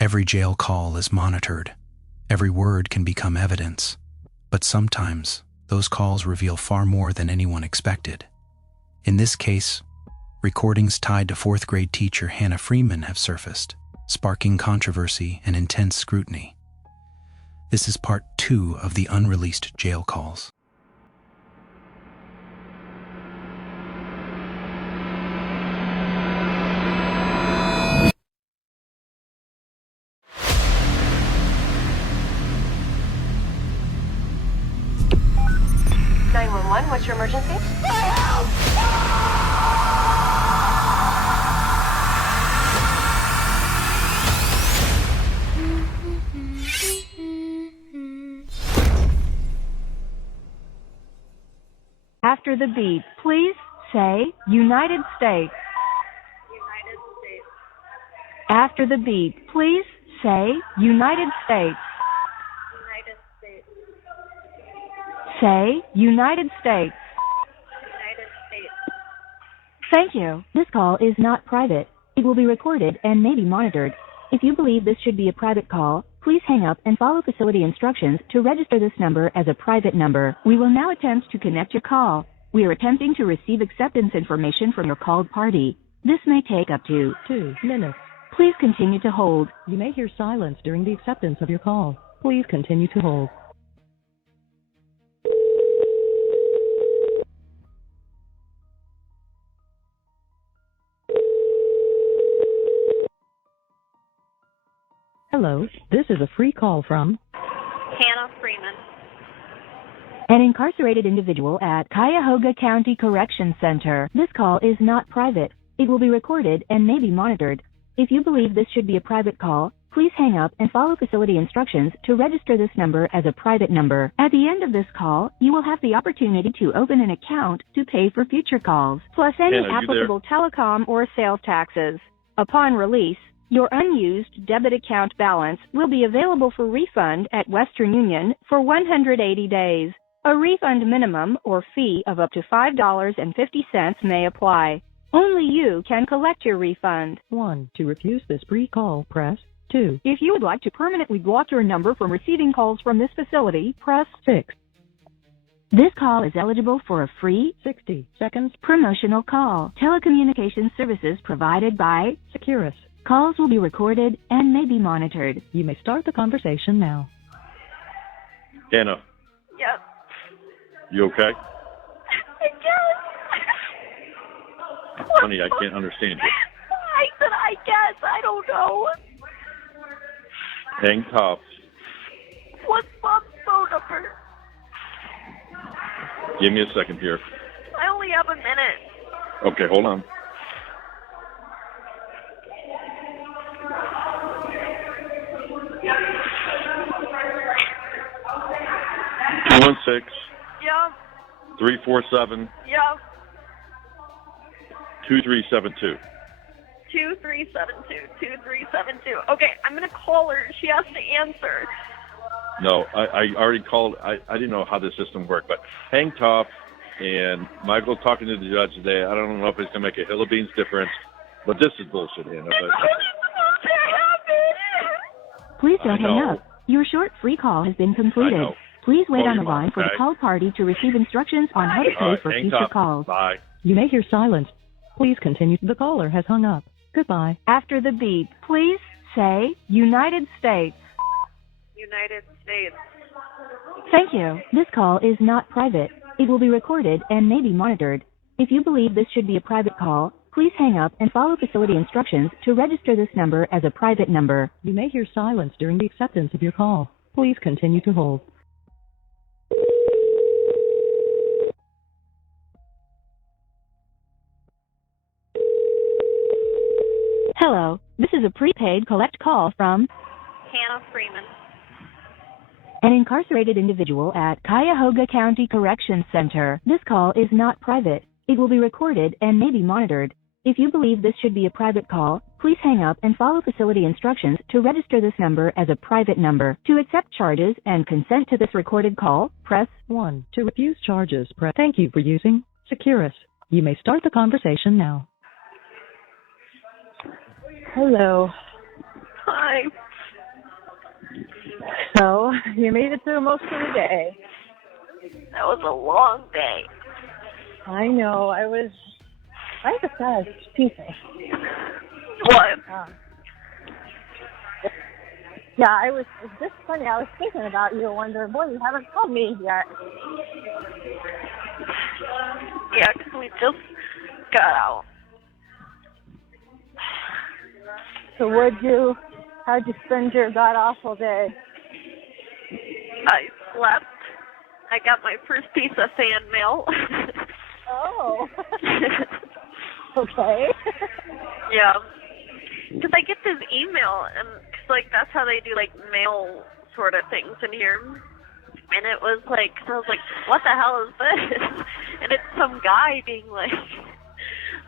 Every jail call is monitored. Every word can become evidence. But sometimes, those calls reveal far more than anyone expected. In this case, recordings tied to fourth-grade teacher Hannah Freeman have surfaced, sparking controversy and intense scrutiny. This is part 2 of the Unreleased Jail Calls. What's your emergency? After the beep, please say United States. United States. After the beep, please say United States. United States. Say United States. United States. Thank you. This call is not private. It will be recorded and may be monitored. If you believe this should be a private call, please hang up and follow facility instructions to register this number as a private number. We will now attempt to connect your call. We are attempting to receive acceptance information from your called party. This may take up to 2 minutes. Please continue to hold. You may hear silence during the acceptance of your call. Please continue to hold. Hello, this is a free call from Hannah Freeman. An incarcerated individual at Cuyahoga County Correction Center. This call is not private. It will be recorded and may be monitored. If you believe this should be a private call, please hang up and follow facility instructions to register this number as a private number. At the end of this call, you will have the opportunity to open an account to pay for future calls, plus any Hannah, applicable telecom or sales taxes. Upon release, your unused debit account balance will be available for refund at Western Union for 180 days. A refund minimum or fee of up to $5.50 may apply. Only you can collect your refund. 1. To refuse this free call, press 2. If you would like to permanently block your number from receiving calls from this facility, press 6. This call is eligible for a free 60 seconds promotional call. Telecommunications services provided by Securus. Calls will be recorded and may be monitored. You may start the conversation now. Hannah, Yep. you okay? I guess. Honey, I can't understand you. I said I guess. I don't know. Hang tough. What's Mom's phone number? Give me a second here. I only have a minute. Okay, hold on. Two 1-6, Yep. 347, Yep. 2372. 2372. Okay, I'm gonna call her. She has to answer. No, I already called. I didn't know how the system worked, but hang tough. And Michael's talking to the judge today. I don't know if it's going to make a hill of beans difference, but this is bullshit, Hannah. But Please don't I hang know. up. Your short free call has been completed. I know. Please wait Call on the your mom, line for the okay? called party to receive instructions on how to All pay right, for hang future tough. calls. Bye. You may hear silence. Please continue. The caller has hung up. Goodbye. After the beep, please say United States. United States. Thank you. This call is not private. It will be recorded and may be monitored. If you believe this should be a private call, please hang up and follow facility instructions to register this number as a private number. You may hear silence during the acceptance of your call. Please continue to hold. Hello, this is a prepaid collect call from Hannah Freeman. an incarcerated individual at Cuyahoga County Correction Center. This call is not private. It will be recorded and may be monitored. If you believe this should be a private call, please hang up and follow facility instructions to register this number as a private number. To accept charges and consent to this recorded call, press 1. To refuse charges, press. Thank you for using Securus. You may start the conversation now. Hello. Hi. So you made it through most of the day. That was a long day. I know. I just got a speaker. What? Yeah, it's just funny. I was thinking about you, wondering, boy, you haven't called me yet. Yeah, because we just got out. So how'd you spend your god-awful day? I slept. I got my first piece of fan mail. Oh. Okay. Yeah. Because I get this email, and that's how they do, mail sort of things in here. And it was I was like, what the hell is this? And it's some guy being like,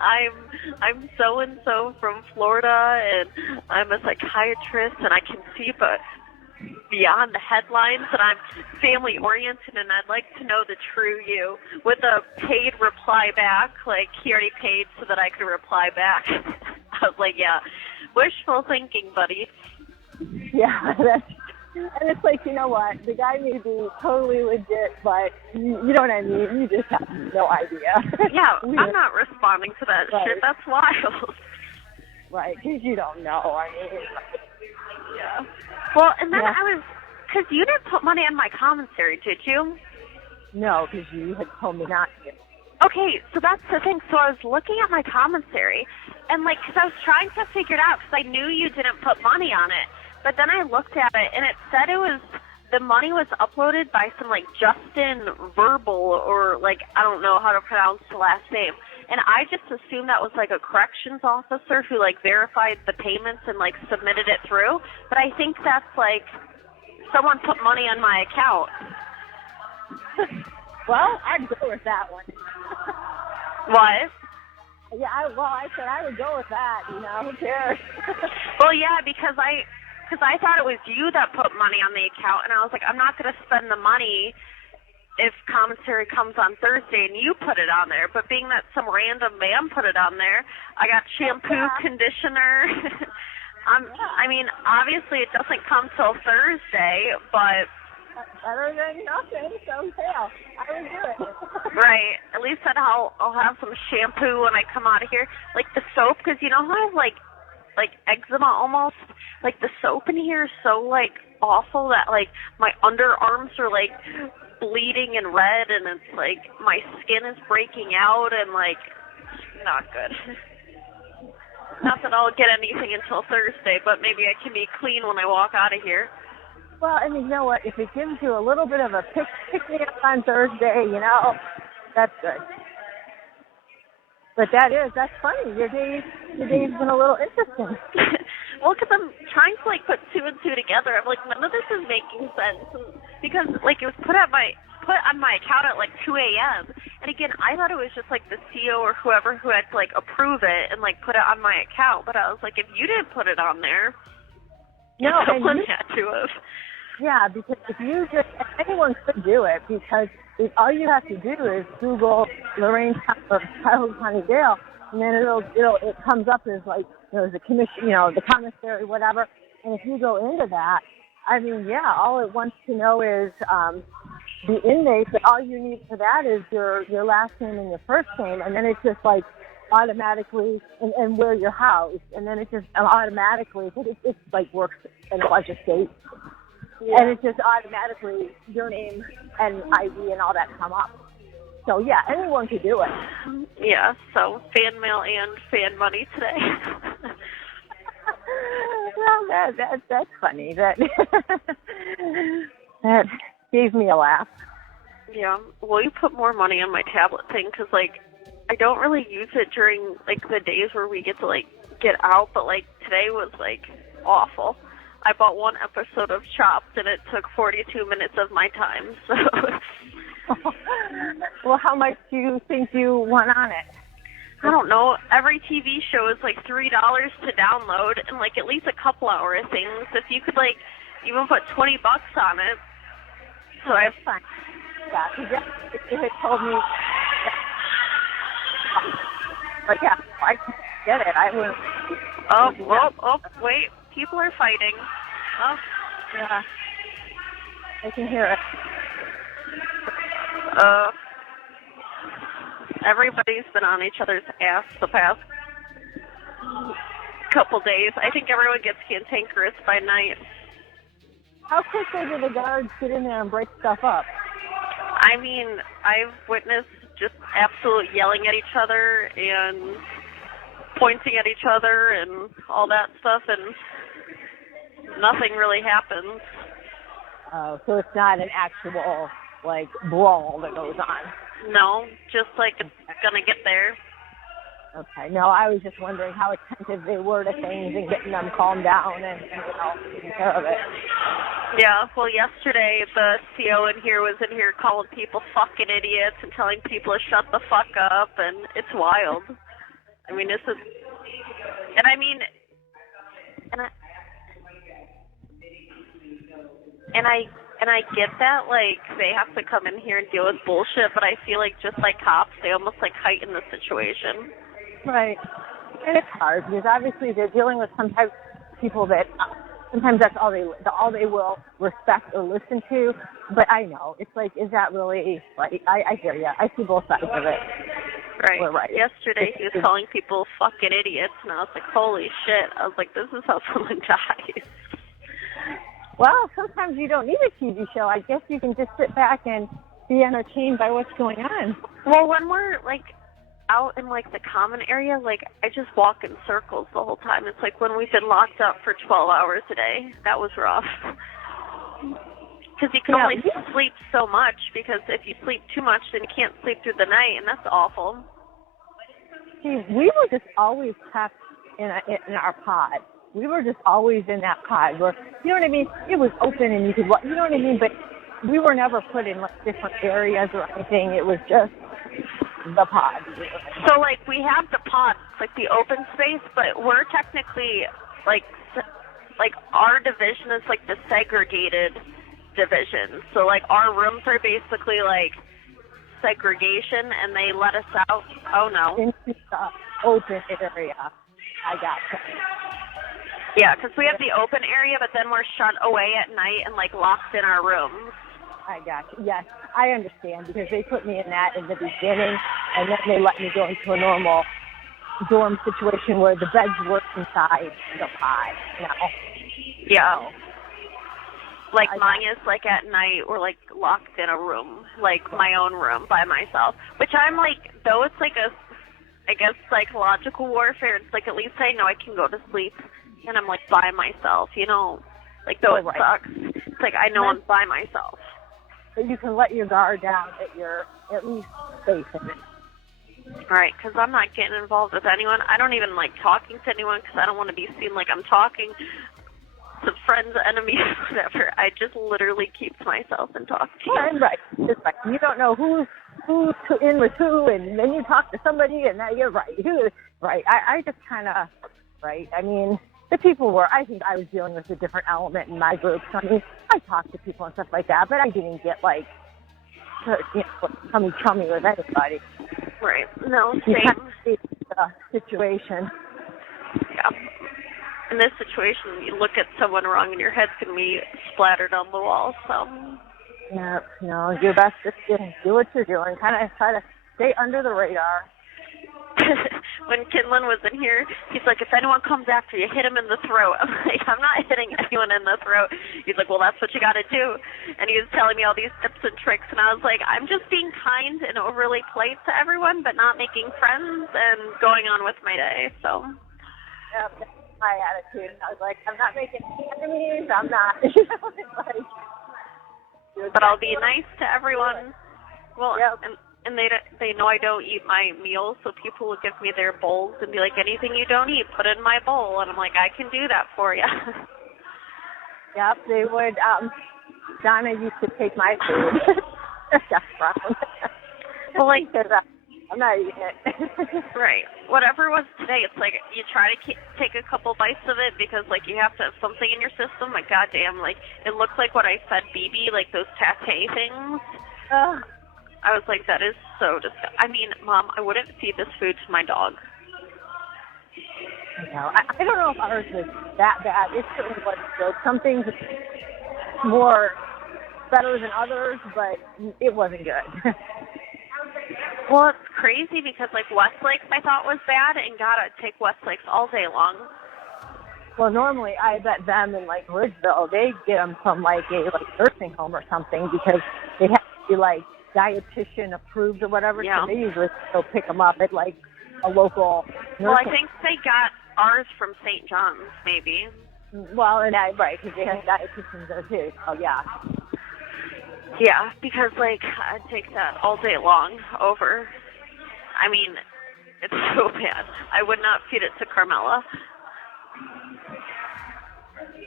I'm so-and-so from Florida, and I'm a psychiatrist, and I can see but beyond the headlines, and I'm family-oriented, and I'd like to know the true you, with a paid reply back. He already paid so that I could reply back. I was like, yeah, wishful thinking, buddy. Yeah, and it's you know what? The guy may be totally legit, but you know what I mean? You just have no idea. Yeah, I'm not responding to that shit. That's wild. Right, because you don't know. I mean, yeah. Well, and then because you didn't put money on my commissary, did you? No, because you had told me not to. Okay, so that's the thing. So I was looking at my commissary, and because I was trying to figure it out, because I knew you didn't put money on it. But then I looked at it, and it said the money was uploaded by some Justin Verbal, or I don't know how to pronounce the last name. And I just assumed that was a corrections officer who verified the payments and submitted it through. But I think that's someone put money on my account. Well, I'd go with that one. What? Yeah, I said I would go with that. Who cares? Well, yeah, because I thought it was you that put money on the account, and I was like, I'm not going to spend the money if commissary comes on Thursday and you put it on there. But being that some random man put it on there, I got shampoo, conditioner. I mean, obviously it doesn't come till Thursday, but better than nothing, so hell, I would do it. Right. At least then I'll have some shampoo when I come out of here. The soap, because you know how I have eczema almost? The soap in here is so awful that my underarms are bleeding and red, and it's my skin is breaking out, and not good. Not that I'll get anything until Thursday, but maybe I can be clean when I walk out of here. Well, I mean, you know what? If it gives you a little bit of a pick-me-up on Thursday, that's good. But that's funny. Your day's been a little interesting. Well, because I'm trying to put two and two together. I'm none of this is making sense, and because it was put on my account at 2 a.m. And again, I thought it was just the CEO or whoever who had to approve it and put it on my account. But I was if you didn't put it on there, someone had to have. Yeah, because anyone could do it, because all you have to do is Google Lorraine Childhood County Jail, and then it comes up as the commission, the commissary, whatever. And if you go into that, I mean, yeah, all it wants to know is the inmate, but all you need for that is your last name and your first name, and then it's just automatically, and where you're housed, and then it just automatically, but it works in a bunch of states. Yeah. And it's just automatically your name and ID and all that come up. So, yeah, anyone could do it. Yeah, so fan mail and fan money today. Well, that's funny. That gave me a laugh. Yeah, well, you put more money on my tablet thing because, I don't really use it during, the days where we get to, get out, but, today was, awful. I bought one episode of Chopped, and it took 42 minutes of my time, so... Well, how much do you think you went on it? I don't know. Every TV show is $3 to download, and at least a couple hour things. If you could even put $20 on it. So that's fine. Yeah, because if you had told me, but yeah, I get it. I would. Oh, wait. People are fighting. Oh. Yeah. I can hear it. Everybody's been on each other's ass the past couple days. I think everyone gets cantankerous by night. How quickly do the guards get in there and break stuff up? I mean, I've witnessed just absolute yelling at each other and pointing at each other and all that stuff, and nothing really happens. Oh, so it's not an actual, like, brawl that goes on? No, just like it's gonna get there. Okay. No, I was just wondering how attentive they were to things and getting them calmed down and taking care of it. Yeah, well, yesterday the CO in here was in here calling people fucking idiots and telling people to shut the fuck up, and it's wild. I mean, this is, and I mean, and I get that, like, they have to come in here and deal with bullshit, but I feel like just like cops, they almost, like, heighten the situation. Right. And it's hard because obviously they're dealing with sometimes people that sometimes that's all they will respect or listen to. But I know it's like, is that really like? I hear you. I see both sides of it. Right. We're right. Yesterday he was calling people fucking idiots, and I was like, holy shit! I was like, this is how someone dies. Well, sometimes you don't need a TV show. I guess you can just sit back and be entertained by what's going on. Well, when we're like out in like the common area, like I just walk in circles the whole time. It's like when we've been locked up for 12 hours a day. That was rough. Because you can only sleep so much, because if you sleep too much, then you can't sleep through the night, and that's awful. See, we were just always kept in our pod. We were just always in that pod where, you know what I mean? It was open and you could walk, you know what I mean? But we were never put in like different areas or anything. It was just the pod. So, like, we have the pod, like the open space, but we're technically, like our division is like the segregated division. So, like, our rooms are basically like segregation, and they let us out. Oh, no. Into the open area. I gotcha. Yeah, because we have the open area, but then we're shut away at night and, like, locked in our rooms. I got you. Yes, I understand, because they put me in that in the beginning, and then they let me go into a normal dorm situation where the beds were inside the pod now. Yeah. Like, mine is, like, at night, we're, like, locked in a room, like, my own room by myself, which I'm, like, though it's, like, I guess, psychological warfare, it's, like, at least I know I can go to sleep, and I'm, like, by myself, you know? Like, though it sucks, it's, like, I know I'm by myself. But you can let your guard down that you're at least safe in it. Right, because I'm not getting involved with anyone. I don't even like talking to anyone because I don't want to be seen like I'm talking to friends, enemies, whatever. I just literally keep to myself and talk to you. Right. It's like you don't know who's in with who, and then you talk to somebody, and now you're right. Right. I just kind of, right. I mean, the people I think I was dealing with a different element in my group. So, I mean, I talked to people and stuff like that, but I didn't get, like, chummy with anybody. Right. No, you same. kind of see the situation. Yeah. In this situation, you look at someone wrong and your head's going to be splattered on the wall, so. Yeah, your best just do what you're doing. Kind of try to stay under the radar. When Kinlan was in here, he's like, if anyone comes after you, hit him in the throat. I'm like, I'm not hitting anyone in the throat. He's like, well, that's what you got to do. And he was telling me all these tips and tricks, and I was like, I'm just being kind and overly polite to everyone, but not making friends and going on with my day, so. Yeah, that's my attitude. I was like, I'm not making enemies. I'm not. But I'll be nice to everyone. Well, yep. And they know I don't eat my meals, so people will give me their bowls and be like, anything you don't eat, put in my bowl. And I'm like, I can do that for you. Yep, they would. Donna used to take my food. That's problem. Well, like, I'm not eating it. Right. Whatever it was today, it's like you try to take a couple bites of it because, like, you have to have something in your system. Like, goddamn, like, it looks like what I fed BB, like those pate things. I was like, that is so disgusting. I mean, Mom, I wouldn't feed this food to my dog. No, I don't know if ours was that bad. It certainly wasn't good. Some things more better than others, but it wasn't good. Well, it's crazy because, like, Westlakes I thought was bad, and God, I'd take Westlakes all day long. Well, normally I bet them in, like, Ridgeville, they get them from, like, a nursing home or something because they have to be, like, dietitian approved or whatever. Yeah. So they usually go pick them up at, like, a local nursing. Well, I think they got ours from St. John's, maybe. Well, and right, because they have dietitians there too. Oh, yeah. Yeah, because, like, I'd take that all day long over. I mean, it's so bad. I would not feed it to Carmela.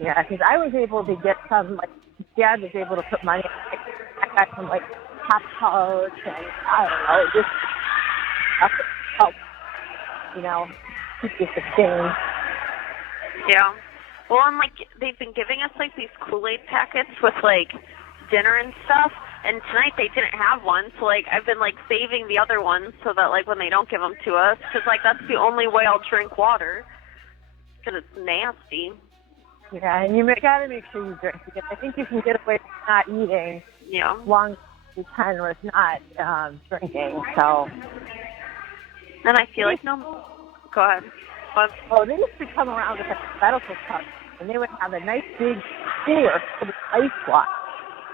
Yeah, because I was able to get some, like, Dad was able to put money, I got some, like, Pop-Tarts and, I don't know, just stuff that helps, you know, keep you sustained. Yeah. Well, and, like, they've been giving us, like, these Kool-Aid packets with, like, dinner and stuff, and tonight they didn't have one, so, like, I've been, like, saving the other ones so that, like, when they don't give them to us, because, like, that's the only way I'll drink water, because it's nasty. Yeah, and you gotta make sure you drink, because I think you can get away with not eating long as you can with not drinking, so. And I feel like, no, go ahead. But, oh, they used to come around with a medical cup, and they would have a nice big cooler full of ice block.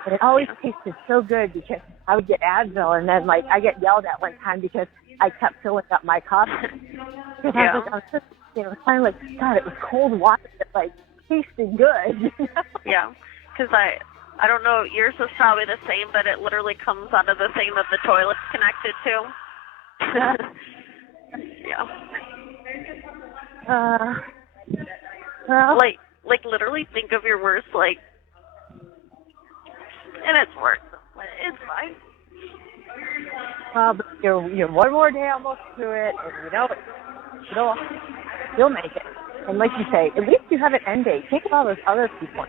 And it always tasted so good because I would get Advil, and then, like, I get yelled at one time because I kept filling up my cup. Because I was like, I was just, you know, kind of like, God, it was cold water that, like, tasted good. Yeah, because I don't know, yours is probably the same, but it literally comes out of the thing that the toilet's connected to. Yeah. Well, like literally think of your worst, like, and it's worse. It's fine. But you're one more day almost through it, and you know you'll make it. And like you say, at least you have an end date. Think of all those other people.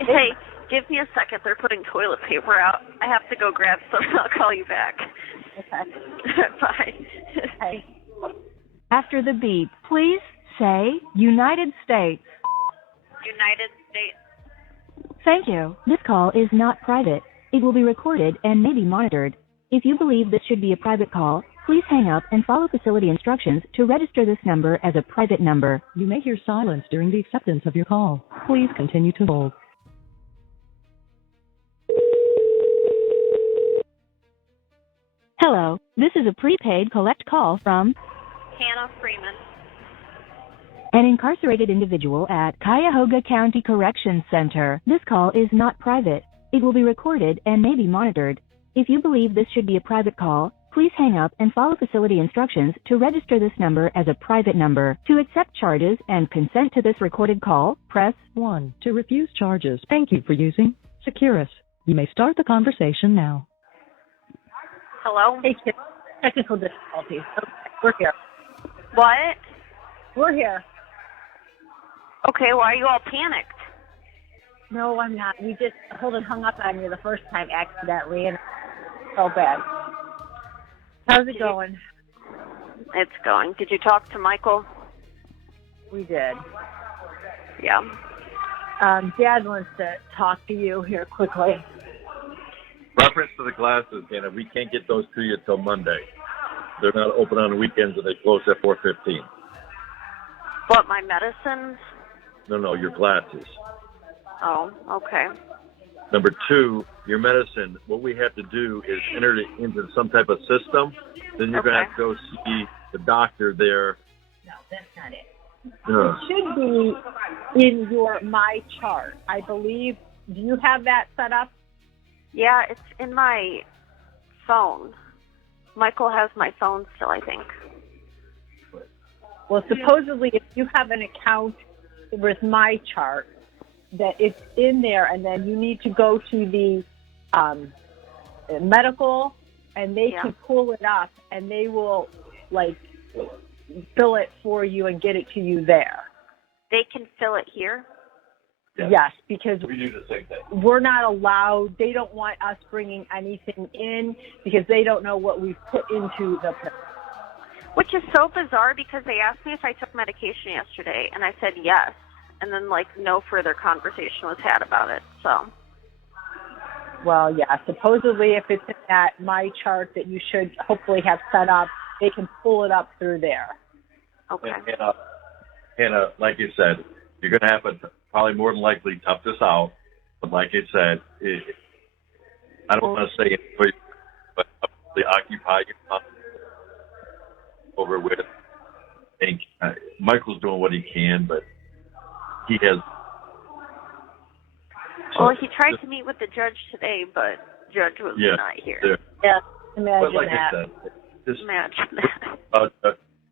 Hey, give me a second. They're putting toilet paper out. I have to go grab some. I'll call you back. Okay. Bye. Bye. After the beep, please say United States. United States. Thank you. This call is not private. It will be recorded and may be monitored. If you believe this should be a private call, please hang up and follow facility instructions to register this number as a private number. You may hear silence during the acceptance of your call. Please continue to hold. Hello, this is a prepaid collect call from Hannah Freeman. an incarcerated individual at Cuyahoga County Correction Center. This call is not private. It will be recorded and may be monitored. If you believe this should be a private call, please hang up and follow facility instructions to register this number as a private number. To accept charges and consent to this recorded call, press 1. To refuse charges, thank you for using Securus. You may start the conversation now. Hello? Hey, kids. Technical difficulties. Okay, we're here. What? We're here. Okay, why are you all panicked? No, I'm not. We just Holden hung up on you the first time accidentally, and it's so bad. How's it going? It's going. Did you talk to Michael? We did. Yeah. Dad wants to talk to you here quickly. Reference to the classes, Hannah, we can't get those to you till Monday. They're not open on the weekends, and they close at 4:15. What, my medicines? No, your glasses. Oh, okay. Number 2, your medicine, what we have to do is enter it into some type of system. Then you're going to have to go see the doctor there. No, that's not it. Yeah. It should be in your My Chart, I believe. Do you have that set up? Yeah, it's in my phone. Michael has my phone still, I think. Well, supposedly, if you have an account with My Chart, that it's in there, and then you need to go to the medical, and they can pull it up, and they will, like, fill it for you and get it to you there. They can fill it here? Yes, because we do the same thing. We're not allowed. They don't want us bringing anything in because they don't know what we've put into the pill. Which is so bizarre because they asked me if I took medication yesterday, and I said yes. And then, like, no further conversation was had about it, so. Well, yeah, supposedly if it's in that My Chart that you should hopefully have set up, they can pull it up through there. Okay. And, Hannah, like you said, you're going to have to probably more than likely tough this out. But like I said, I don't want to say it, but they occupy your time over with. And Michael's doing what he can, but he has. Well, he tried to meet with the judge today, but judge was not here. Yeah, imagine but like that. I said, this, Imagine that.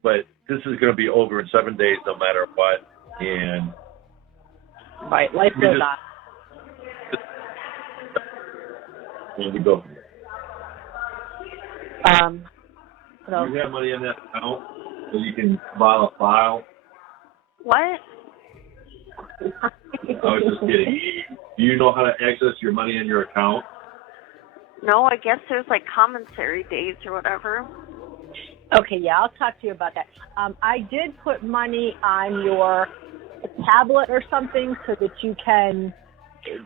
but this is going to be over in 7 days, no matter what. And Right, life goes on. Here we go. So, You have money in that account, so you can file a file. What? I was just kidding. Do you know how to access your money in your account? No, I guess there's like commissary days or whatever. okay, yeah, I'll talk to you about that. I did put money on your tablet or something so that you can.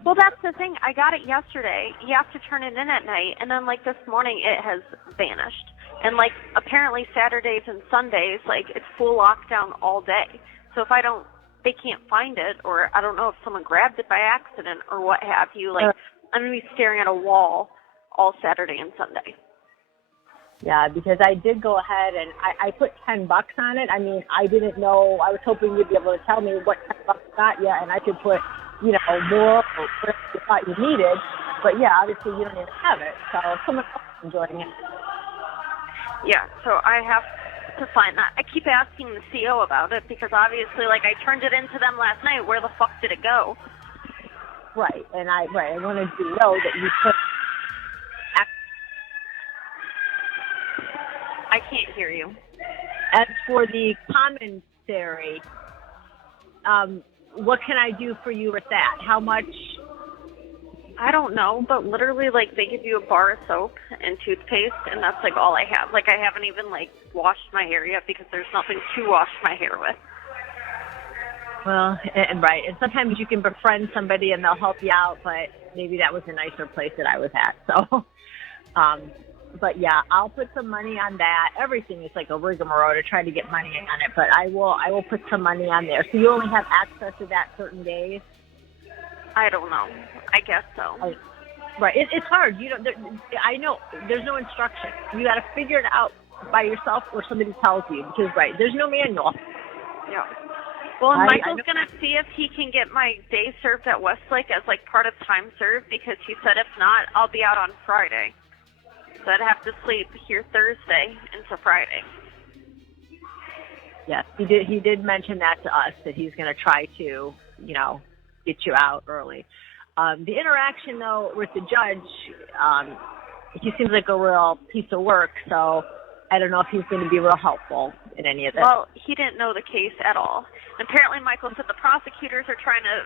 Well, that's the thing. I got it yesterday. You have to turn it in at night, and then like this morning it has vanished. And like apparently Saturdays and Sundays, like it's full lockdown all day. So if they can't find it, or I don't know if someone grabbed it by accident or what have you. Like I'm gonna be staring at a wall all Saturday and Sunday. Yeah, because I did go ahead and I put $10 on it. I mean, I didn't know. I was hoping you'd be able to tell me what $10 got you, and I could put, more or whatever you thought you needed. But yeah, obviously you don't even have it, so someone else is enjoying it. Yeah, so I have to find that. I keep asking the CO about it because obviously, like, I turned it into them last night. Where the fuck did it go? Right, and I wanted to know that you put. I can't hear you. As for the commissary, what can I do for you with that? How much? I don't know, but literally, like, they give you a bar of soap and toothpaste, and that's, like, all I have. Like, I haven't even, like, washed my hair yet because there's nothing to wash my hair with. Well, and right. And sometimes you can befriend somebody and they'll help you out, but maybe that was a nicer place that I was at. So, but yeah, I'll put some money on that. Everything is like a rigmarole to try to get money on it, but I will put some money on there. So you only have access to that certain days? I don't know. I guess so. Right. It's hard. I know there's no instruction. You got to figure it out by yourself or somebody tells you because, right, there's no manual. Yeah. Well, and Michael's going to see if he can get my day served at Westlake as, like, part of time served because he said if not, I'll be out on Friday. So I'd have to sleep here Thursday into Friday. Yes, he did mention that to us, that he's going to try to, get you out early. The interaction, though, with the judge, he seems like a real piece of work, so I don't know if he's going to be real helpful in any of this. Well, he didn't know the case at all. And apparently Michael said the prosecutors are trying to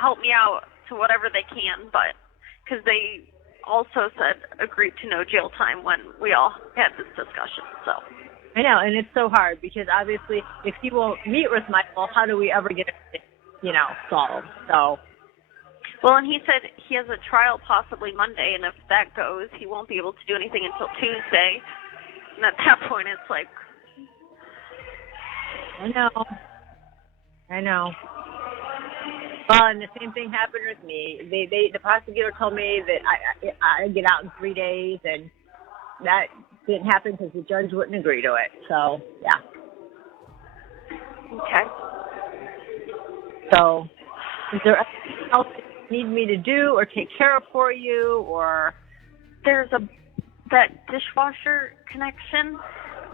help me out to whatever they can, but because they also said agreed to no jail time when we all had this discussion. So I know, and it's so hard because obviously if he won't meet with Michael, how do we ever get it, solved? So. Well, and he said he has a trial possibly Monday, and if that goes, he won't be able to do anything until Tuesday. And at that point, it's like... I know. Well, and the same thing happened with me. The prosecutor told me that I get out in 3 days, and that didn't happen because the judge wouldn't agree to it. So, yeah. Okay. So, is there anything else that you need me to do or take care of for you, or? There's that dishwasher connection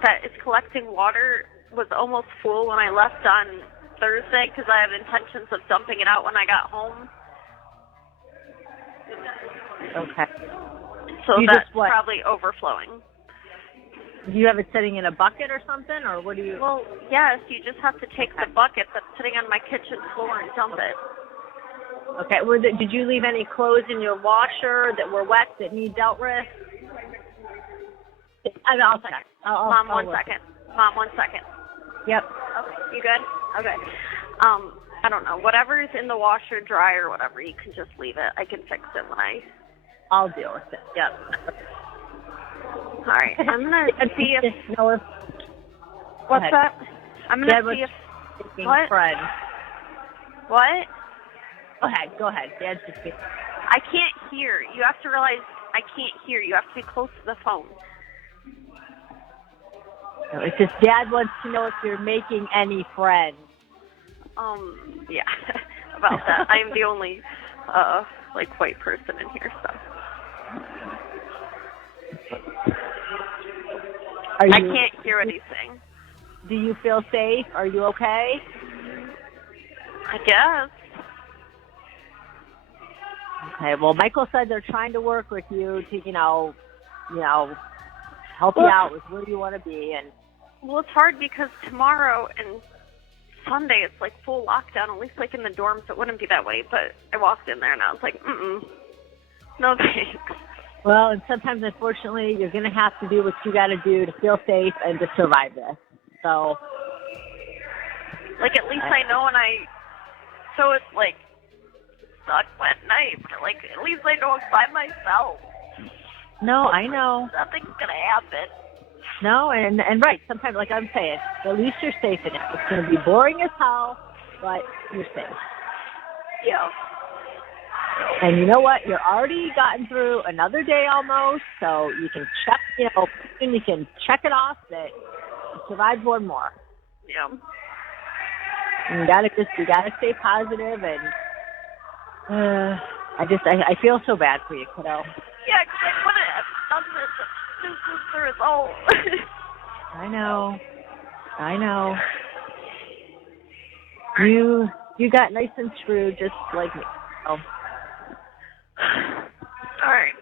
that is collecting water was almost full when I left on Thursday because I have intentions of dumping it out when I got home. Okay. So that's probably overflowing. Do you have it sitting in a bucket or something, or what do you? Well, yes, you just have to take the bucket that's sitting on my kitchen floor and dump it. Okay. Did you leave any clothes in your washer that were wet that need dealt with? I'll check. Mom, 1 second. Mom, 1 second. Yep. Okay, you good? Okay. I don't know. Whatever's in the washer, dryer, whatever, you can just leave it. I can fix it when I I'll deal with it. Yep. All right. I'm gonna see if. What's ahead. that? I'm gonna Dad see was if. What? Friend. What? Go ahead. Dad's just being. I can't hear. You have to realize I can't hear. You have to be close to the phone. No, it's just Dad wants to know if you're making any friends. Yeah, about that. I'm the only, white person in here, so. I can't hear anything. Do you feel safe? Are you okay? I guess. Okay, well, Michael said they're trying to work with you to, help you out with where you want to be. And well, it's hard because tomorrow and Sunday it's like full lockdown, at least like in the dorms it wouldn't be that way, but I walked in there and I was like, no thanks. Well, and sometimes, unfortunately, you're going to have to do what you got to do to feel safe and to survive this. So, like, at least I know so it's like, sucks at night, but like, at least I know it's by myself. No, I know. Nothing's going to happen. No, and right, sometimes, like I'm saying, at least you're safe in it. It's going to be boring as hell, but you're safe. Yeah. And you know what? You're already gotten through another day almost, so you can check, you can check it off that you survived one more. Yeah. And you gotta stay positive, and I feel so bad for you, kiddo. Yeah, because I wouldn't have done this is the result. I know. You got nice and screwed just like me. Oh. All right.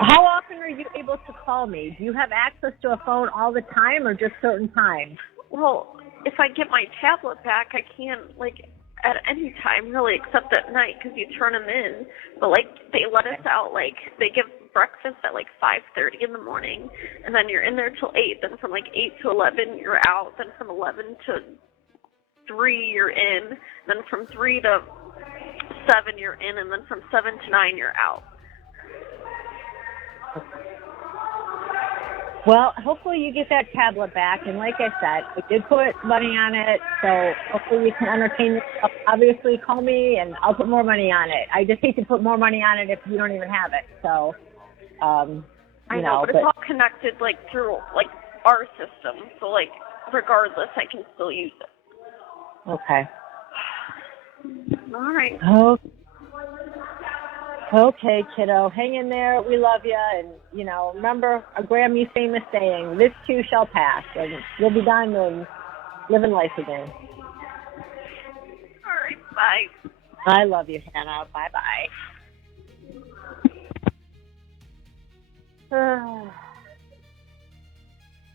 How often are you able to call me? Do you have access to a phone all the time or just certain times? Well, if I get my tablet back, I can't, at any time, really, except at night, because you turn them in. But, they let us out, they give breakfast at, 5:30 in the morning, and then you're in there till 8. Then from, 8 to 11, you're out. Then from 11 to 3, you're in. Then from 3 to 7, you're in. And then from 7 to 9, you're out. Well, hopefully you get that tablet back. And like I said, I did put money on it, so hopefully you can entertain yourself. Obviously, call me, and I'll put more money on it. I just hate to put more money on it if you don't even have it. So, I know, but it's all connected, through, our system. So, regardless, I can still use it. Okay. All right. Okay, kiddo. Hang in there. We love you. And, remember a Grammy famous saying, this too shall pass. And you'll be done and living life again. All right. Bye. I love you, Hannah. Bye-bye.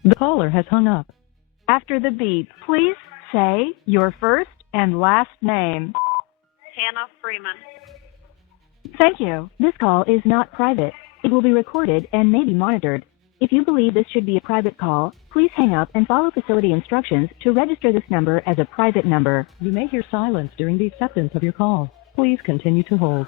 The caller has hung up. After the beep, please say your first and last name. Hannah Freeman. Thank you. This call is not private. It will be recorded and may be monitored. If you believe this should be a private call, please hang up and follow facility instructions to register this number as a private number. You may hear silence during the acceptance of your call. Please continue to hold.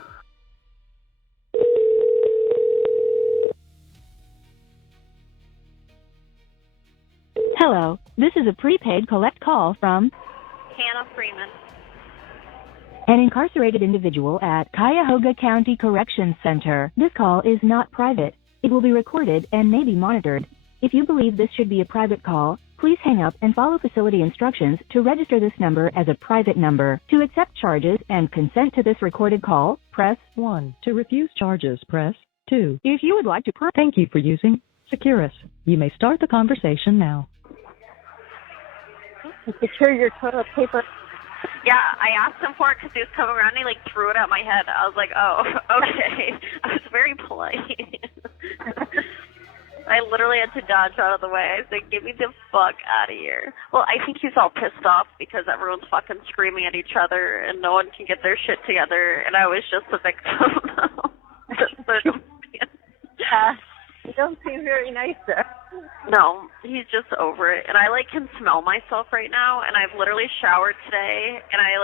Hello. This is a prepaid collect call from Hannah Freeman. an incarcerated individual at Cuyahoga County Corrections Center. This call is not private. It will be recorded and may be monitored. If you believe this should be a private call, please hang up and follow facility instructions to register this number as a private number. To accept charges and consent to this recorded call, press 1. To refuse charges, press 2. If you would like to Thank you for using Securus. You may start the conversation now. Secure your toilet paper. Yeah, I asked him for it because he was coming around and he threw it at my head. I was like, oh, okay. I was very polite. I literally had to dodge out of the way. I said, get me the fuck out of here. Well, I think he's all pissed off because everyone's fucking screaming at each other and no one can get their shit together, and I was just a victim of the circumstance. You don't seem very nice there. No, he's just over it. And I can smell myself right now, and I've literally showered today, and I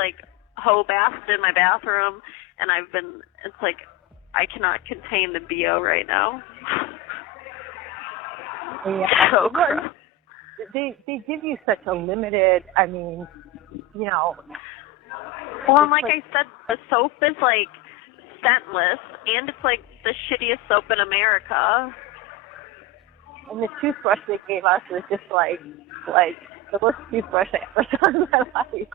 hoe bathed in my bathroom, and it's like, I cannot contain the BO right now. Yeah. So gross. They give you such a limited, Well, and like I said, the soap is like scentless, and it's like the shittiest soap in America. And the toothbrush they gave us was just like the worst toothbrush I ever saw in my life.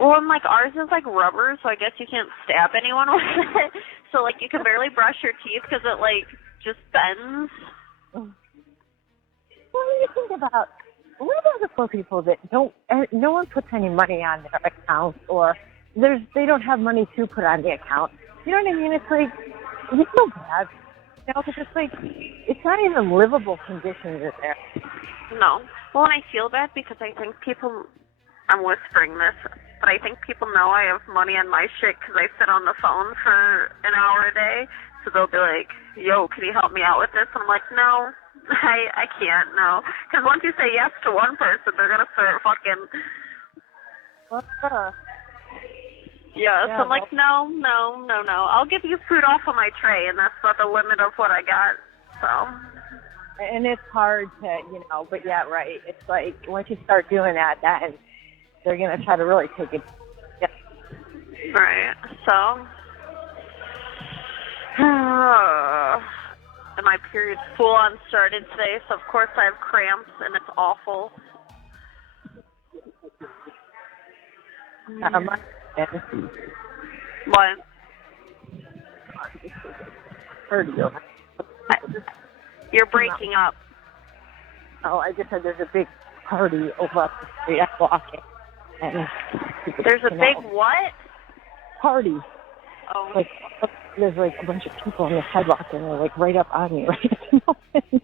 Well, and like ours is like rubber, so I guess you can't stab anyone with it. So like you can barely brush your teeth because it like just bends. What do you think about? What about the poor people that no one puts any money on their account, or they don't have money to put on the account? You know what I mean? It's like, you feel bad, because it's like, it's not even livable conditions in there. No. Well, and I feel bad because I think people, I'm whispering this, but I think people know I have money on my shit because I sit on the phone for an hour a day. So they'll be like, yo, can you help me out with this? And I'm like, no, I can't, no. Because once you say yes to one person, they're going to start fucking... Yeah, so I'm like, no. I'll give you food off of my tray, and that's about the limit of what I got, so... And it's hard to, but yeah, right. It's like, once you start doing that, then they're going to try to really take it. Yeah. Right, so... And my period's full on started today, so of course I have cramps, and it's awful. What? Heard you. You're breaking up. Oh, I just said there's a big party over up the street. I'm walking. And there's a big what? Party. Oh. Like, there's like a bunch of people on the sidewalk, and they're like right up on me right at the moment.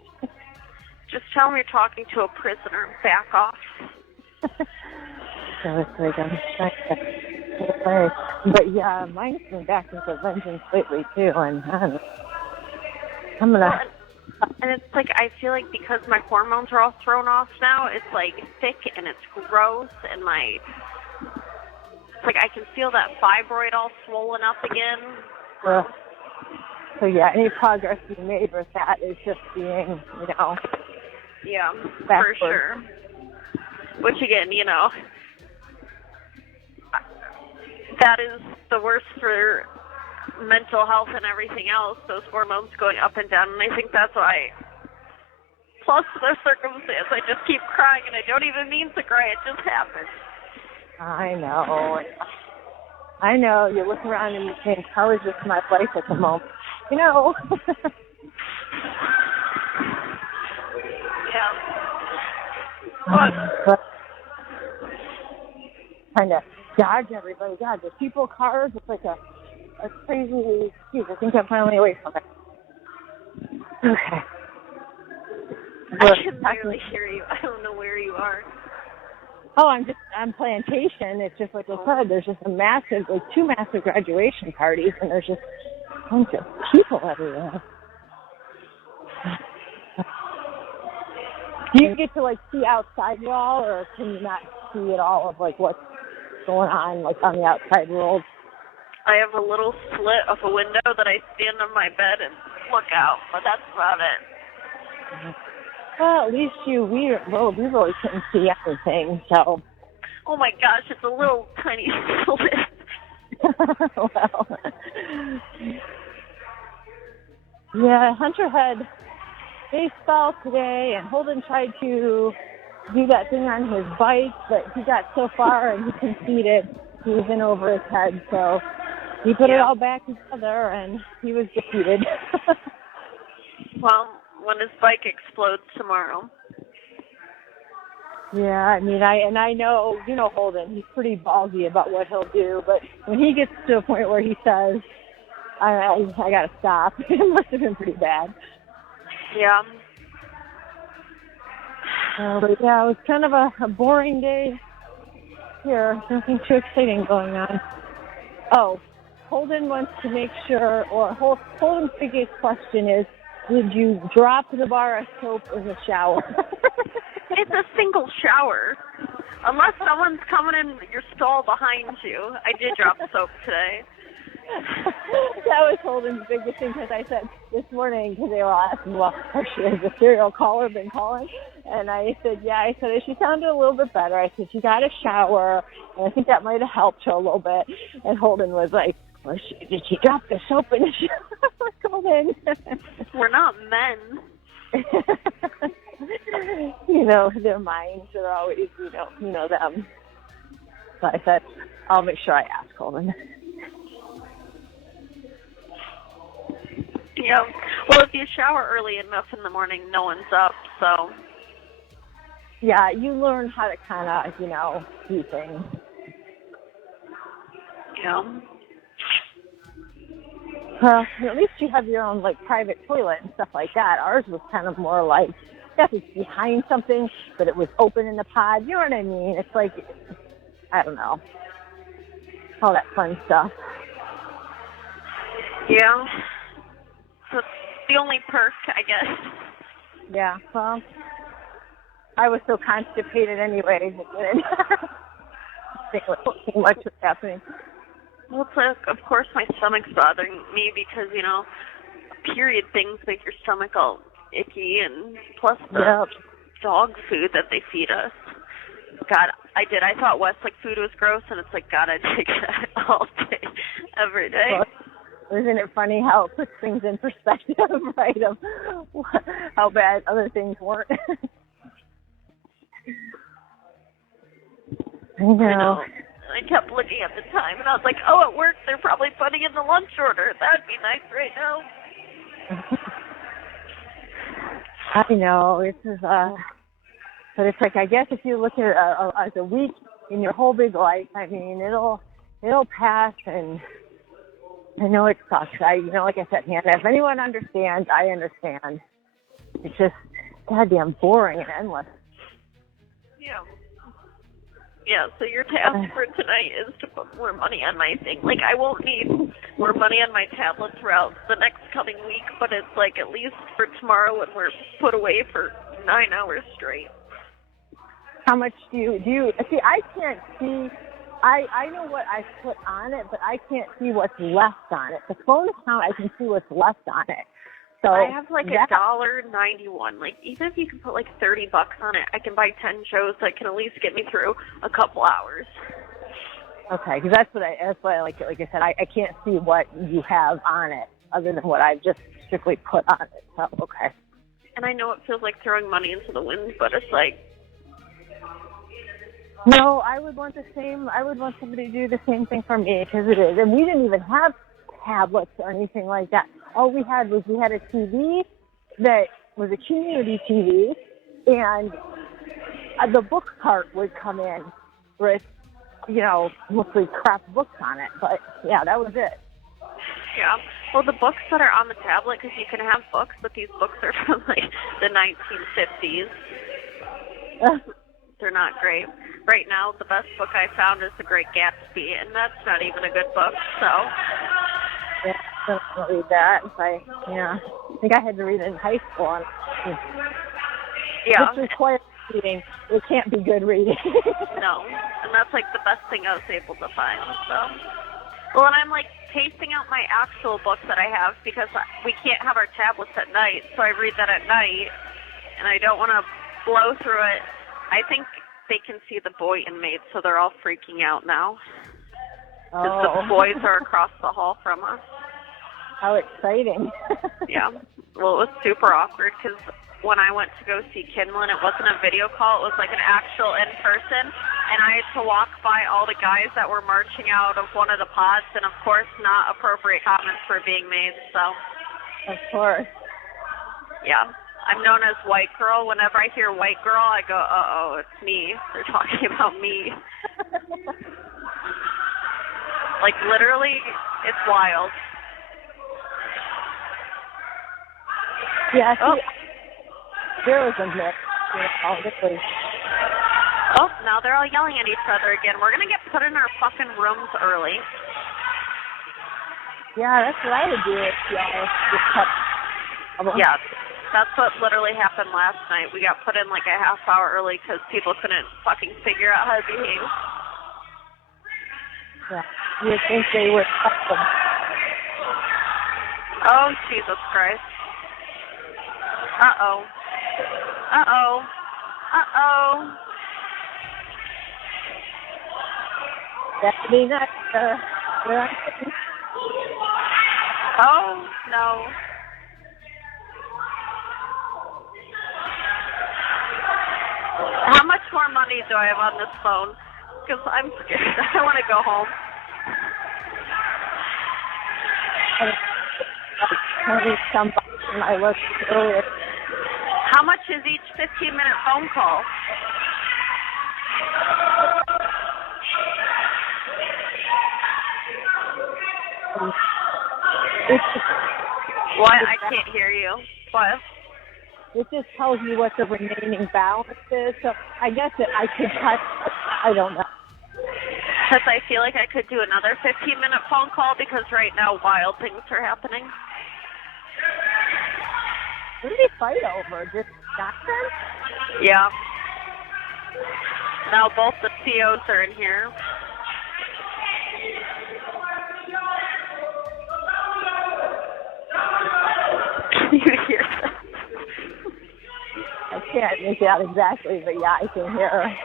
Just tell them you're talking to a prisoner. Back off. So it's like I'm trying to get away. But yeah, mine's been back into vengeance lately too, and I'm gonna. And it's like, I feel like because my hormones are all thrown off now, it's like thick and it's gross, and it's like I can feel that fibroid all swollen up again. So yeah, any progress you made with that is just being, Yeah, backward. for sure. Which again, that is the worst for mental health and everything else, those hormones going up and down, and I think that's why, plus the circumstance, I just keep crying, and I don't even mean to cry, it just happens. I know, you look around and you think, how is this my life at the moment? Yeah. But trying to dodge everybody. God, there's people, cars, it's like a crazy excuse. I think I'm finally away from it. Okay. I can barely hear you. I don't know where you are. Oh, I'm plantation. It's just like I said, there's just two massive graduation parties, and there's just a bunch of people everywhere. Do you get to see outside at all, or can you not see at all of what's going on on the outside world? I have a little slit of a window that I stand on my bed and look out, but that's about it. Well, at least we really couldn't see everything, so. Oh my gosh, it's a little tiny slit. Well. Yeah, Hunter had baseball today, and Holden tried to do that thing on his bike, but he got so far and he conceded. He was in over his head, so he put it all back together, and he was defeated. Well, when his bike explodes tomorrow. Yeah, I mean, I know, Holden, he's pretty ballsy about what he'll do, but when he gets to a point where he says, I gotta stop, it must have been pretty bad. Yeah. But yeah, it was kind of a boring day here. Nothing too exciting going on. Oh, Holden wants to make sure, or Holden's biggest question is, did you drop the bar of soap in the shower? It's a single shower. Unless someone's coming in your stall behind you. I did drop soap today. That was Holden's biggest thing, because I said this morning, because they were asking, well, has the serial caller been calling? And I said, yeah. I said, she sounded a little bit better. I said, she got a shower, and I think that might have helped her a little bit. And Holden was like, well, did she drop the soap in the shower? Holden. We're not men. You know, their minds are always, you know them. So I said, I'll make sure I ask Holden. Yeah. Well, if you shower early enough in the morning, no one's up, so. Yeah, you learn how to kind of, do things. Yeah. Well, at least you have your own, private toilet and stuff like that. Ours was kind of more like, it's behind something, but it was open in the pod. You know what I mean? It's like, I don't know. All that fun stuff. Yeah. That's the only perk, I guess. Yeah, well, I was so constipated anyway. It didn't think much was happening. Well, of course my stomach's bothering me because, period things make your stomach all icky, and plus the dog food that they feed us. God, I thought Westlake food was gross, and it's like, God, I'd take that all day, every day. Well, isn't it funny how it puts things in perspective, right, of how bad other things weren't? I know. I kept looking at the time, and I was like, oh, at work, they're probably putting in the lunch order. That'd be nice right now. I know. But it's like, I guess if you look at it as a week in your whole big life, I mean, it'll pass, and I know it sucks. Like I said, Hannah, if anyone understands, I understand. It's just goddamn boring and endless. Yeah. Yeah, so your task for tonight is to put more money on my thing. I won't need more money on my tablet throughout the next coming week, but it's at least for tomorrow when we're put away for 9 hours straight. How much do you see? I can't see. I know what I put on it, but I can't see what's left on it. The phone account, I can see what's left on it. So I have $1.91. Even if you can put $30 on it, I can buy 10 shows that can at least get me through a couple hours. Okay, because that's why I like it. Like I said, I can't see what you have on it other than what I've just strictly put on it. So okay. And I know it feels like throwing money into the wind, but it's no, I would want the same. I would want somebody to do the same thing for me, because it is. And we didn't even have tablets or anything like that. All we had a TV that was a community TV, and the book cart would come in with, mostly crap books on it. But, yeah, that was it. Yeah. Well, the books that are on the tablet, because you can have books, but these books are from, the 1950s. They're not great. Right now, the best book I found is The Great Gatsby, and that's not even a good book, so... Yeah, I don't read that. I think I had to read it in high school. Yeah. It's required reading. It can't be good reading. No, and that's the best thing I was able to find. So, well, and I'm pasting out my actual books that I have because we can't have our tablets at night, so I read that at night, and I don't want to blow through it. I think they can see the boy inmates, so they're all freaking out now. Because the boys are across the hall from us. How exciting. Yeah. Well, it was super awkward because when I went to go see Kinlan, it wasn't a video call. It was an actual in-person. And I had to walk by all the guys that were marching out of one of the pods. And, of course, not appropriate comments were being made. So. Of course. Yeah. I'm known as White Girl. Whenever I hear White Girl, I go, uh-oh, it's me. They're talking about me. Literally, it's wild. Yeah, there was a mix. Oh, now they're all yelling at each other again. We're going to get put in our fucking rooms early. Yeah, that's what I would do if y'all just kept... Yeah, that's what literally happened last night. We got put in a half hour early because people couldn't fucking figure out how to behave. Yeah, you'd think they would help them. Oh, Jesus Christ. Uh-oh. Uh-oh. Uh-oh. That's me next. Oh, no. How much more money do I have on this phone? Because I'm scared. I want to go home. I looked earlier. How much is each 15-minute phone call? What? I can't hear you. What? It just tells you what the remaining balance is. So I guess that I could cut. I don't know. Because I feel like I could do another 15-minute phone call because right now wild things are happening. What did they fight over? Just doctors? Yeah. Now both the COs are in here. Can you hear that? I can't make it out exactly, but yeah, I can hear her.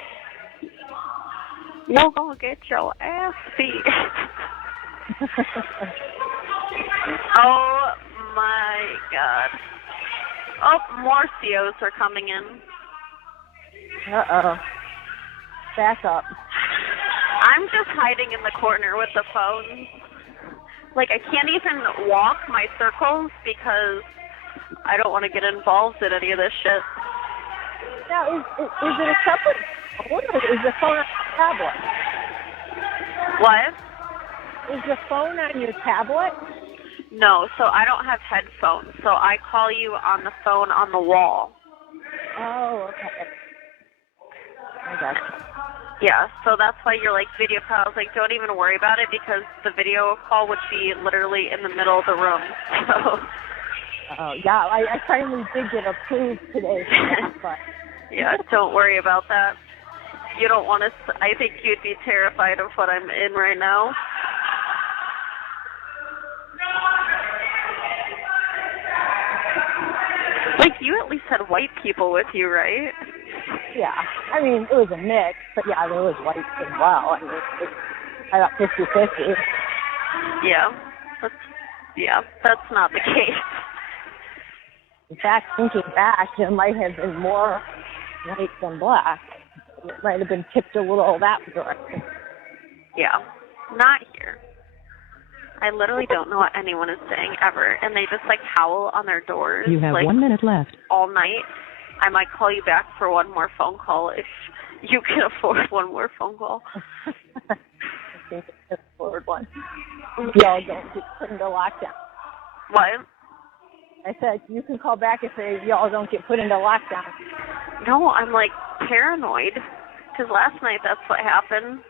You're gonna get your ass beat. Oh my God. Oh, more COs are coming in. Uh-oh. Back up. I'm just hiding in the corner with the phone. Like, I can't even walk my circles because I don't want to get involved in any of this shit. Now, is it a separate phone or is the phone on your tablet? What? Is the phone on your tablet? No, so I don't have headphones, so I call you on the phone on the wall. Oh, okay. I got you. Yeah, so that's why you're like video calls. Like, don't even worry about it because the video call would be literally in the middle of the room. So. Oh, yeah, I finally did get approved today for that, but. Yeah, don't worry about that. You don't want to. I think you'd be terrified of what I'm in right now. Like, you at least had white people with you, right? Yeah. I mean, it was a mix, but yeah, there was whites as well. I mean, I got 50-50. Yeah, that's not the case. In fact, thinking back, there might have been more white than black. It might have been tipped a little that direction. Yeah, not here. I literally don't know what anyone is saying ever, and they just like howl on their doors. You have like, 1 minute left. All night. I might call you back for one more phone call if you can afford one more phone call. I think I can afford one. Y'all don't get put into lockdown. What? I said, you can call back if y'all don't get put into lockdown. No, I'm like paranoid because last night that's what happened.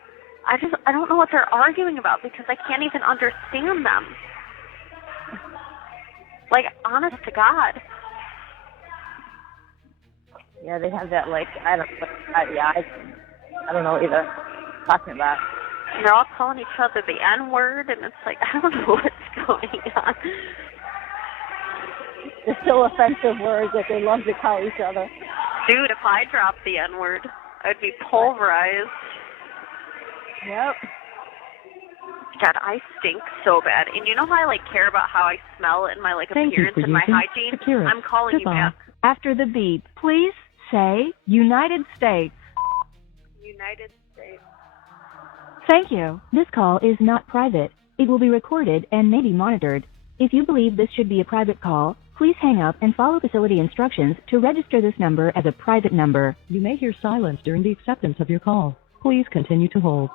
I don't know what they're arguing about because I can't even understand them. Like, honest to God. Yeah, they have that, like, I don't know either. Talking about. And they're all calling each other the N-word, and it's like, I don't know what's going on. They're still offensive words that they love to call each other. Dude, if I dropped the N-word, I'd be pulverized. Yep. God, I stink so bad. And you know how I, like, care about how I smell and my, like, appearance and my hygiene? I'm calling you back. After the beep, please say United States. United States. Thank you. This call is not private. It will be recorded and may be monitored. If you believe this should be a private call, please hang up and follow facility instructions to register this number as a private number. You may hear silence during the acceptance of your call. Please continue to hold.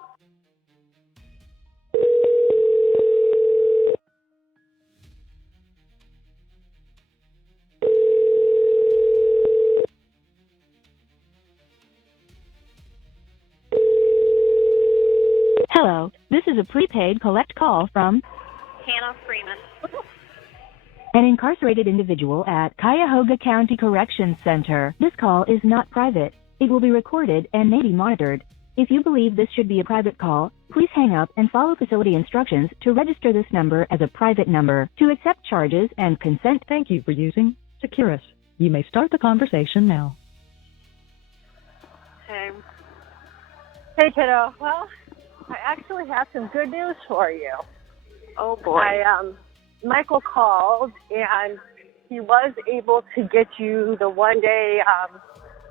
Hello, this is a prepaid collect call from Hannah Freeman. an incarcerated individual at Cuyahoga County Corrections Center. This call is not private. It will be recorded and may be monitored. If you believe this should be a private call, Please hang up and follow facility instructions to register this number as a private number. To accept charges and consent. Thank you for using Securus. You may start the conversation now. Okay. Hey, kiddo. Well, I actually have some good news for you. Oh, boy. Michael called, and he was able to get you the one-day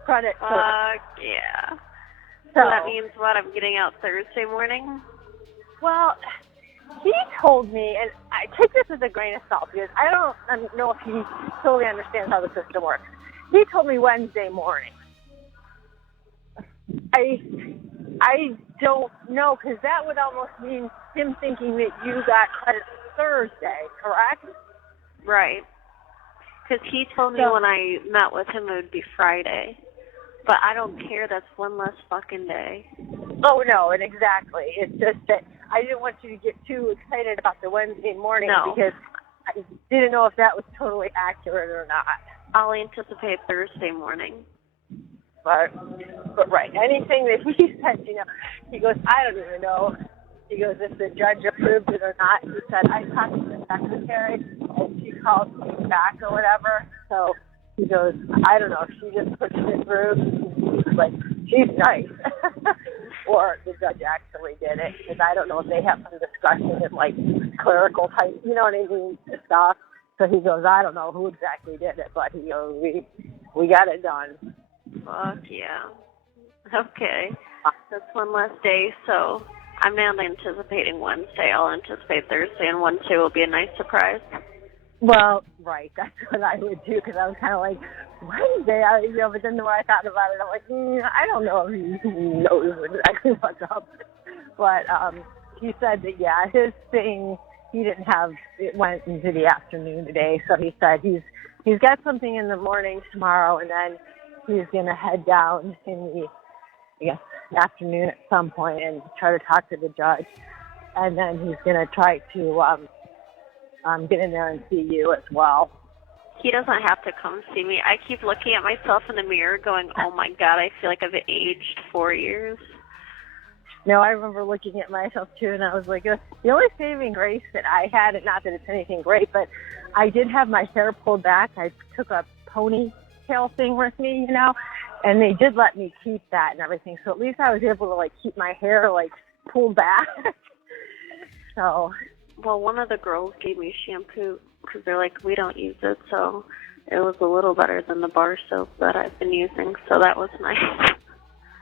credit. Yeah. So that means what? I'm getting out Thursday morning? Well, he told me, and I take this as a grain of salt because I don't know if he totally understands how the system works. He told me Wednesday morning. I don't know, because that would almost mean him thinking that you got credit Thursday, correct? Right. Because he told me when I met with him it would be Friday. But I don't care. That's one less fucking day. Oh, no, and exactly. It's just that I didn't want you to get too excited about the Wednesday morning because I didn't know if that was totally accurate or not. I'll anticipate Thursday morning. But right, anything that he said, he goes, I don't even know. He goes, if the judge approved it or not. He said, I talked to the secretary, and she called me back or whatever. So he goes, I don't know if she just pushed it through. He's like, she's nice. Or the judge actually did it. Because I don't know if they have some discussion with, like, clerical type, you know what I mean, stuff. So he goes, I don't know who exactly did it, but he goes, we got it done. Fuck yeah. Okay. That's one less day, so I'm now anticipating Wednesday. I'll anticipate Thursday, and Wednesday will be a nice surprise. Well, right. That's what I would do, because I was kind of like, Wednesday, but then the more I thought about it, I'm like, I don't know if he knows exactly what's up. But he said that, yeah, his thing, he didn't have, it went into the afternoon today, so he said he's got something in the morning tomorrow, and then he's going to head down in the, afternoon at some point and try to talk to the judge. And then he's going to try to get in there and see you as well. He doesn't have to come see me. I keep looking at myself in the mirror going, oh, my God, I feel like I've aged 4 years. No, I remember looking at myself, too, and I was like, the only saving grace that I had, and not that it's anything great, but I did have my hair pulled back. I took a ponytail thing with me, and they did let me keep that and everything. So at least I was able to, keep my hair, pulled back. So. Well, one of the girls gave me shampoo because they're like, we don't use it, so it was a little better than the bar soap that I've been using, so that was nice.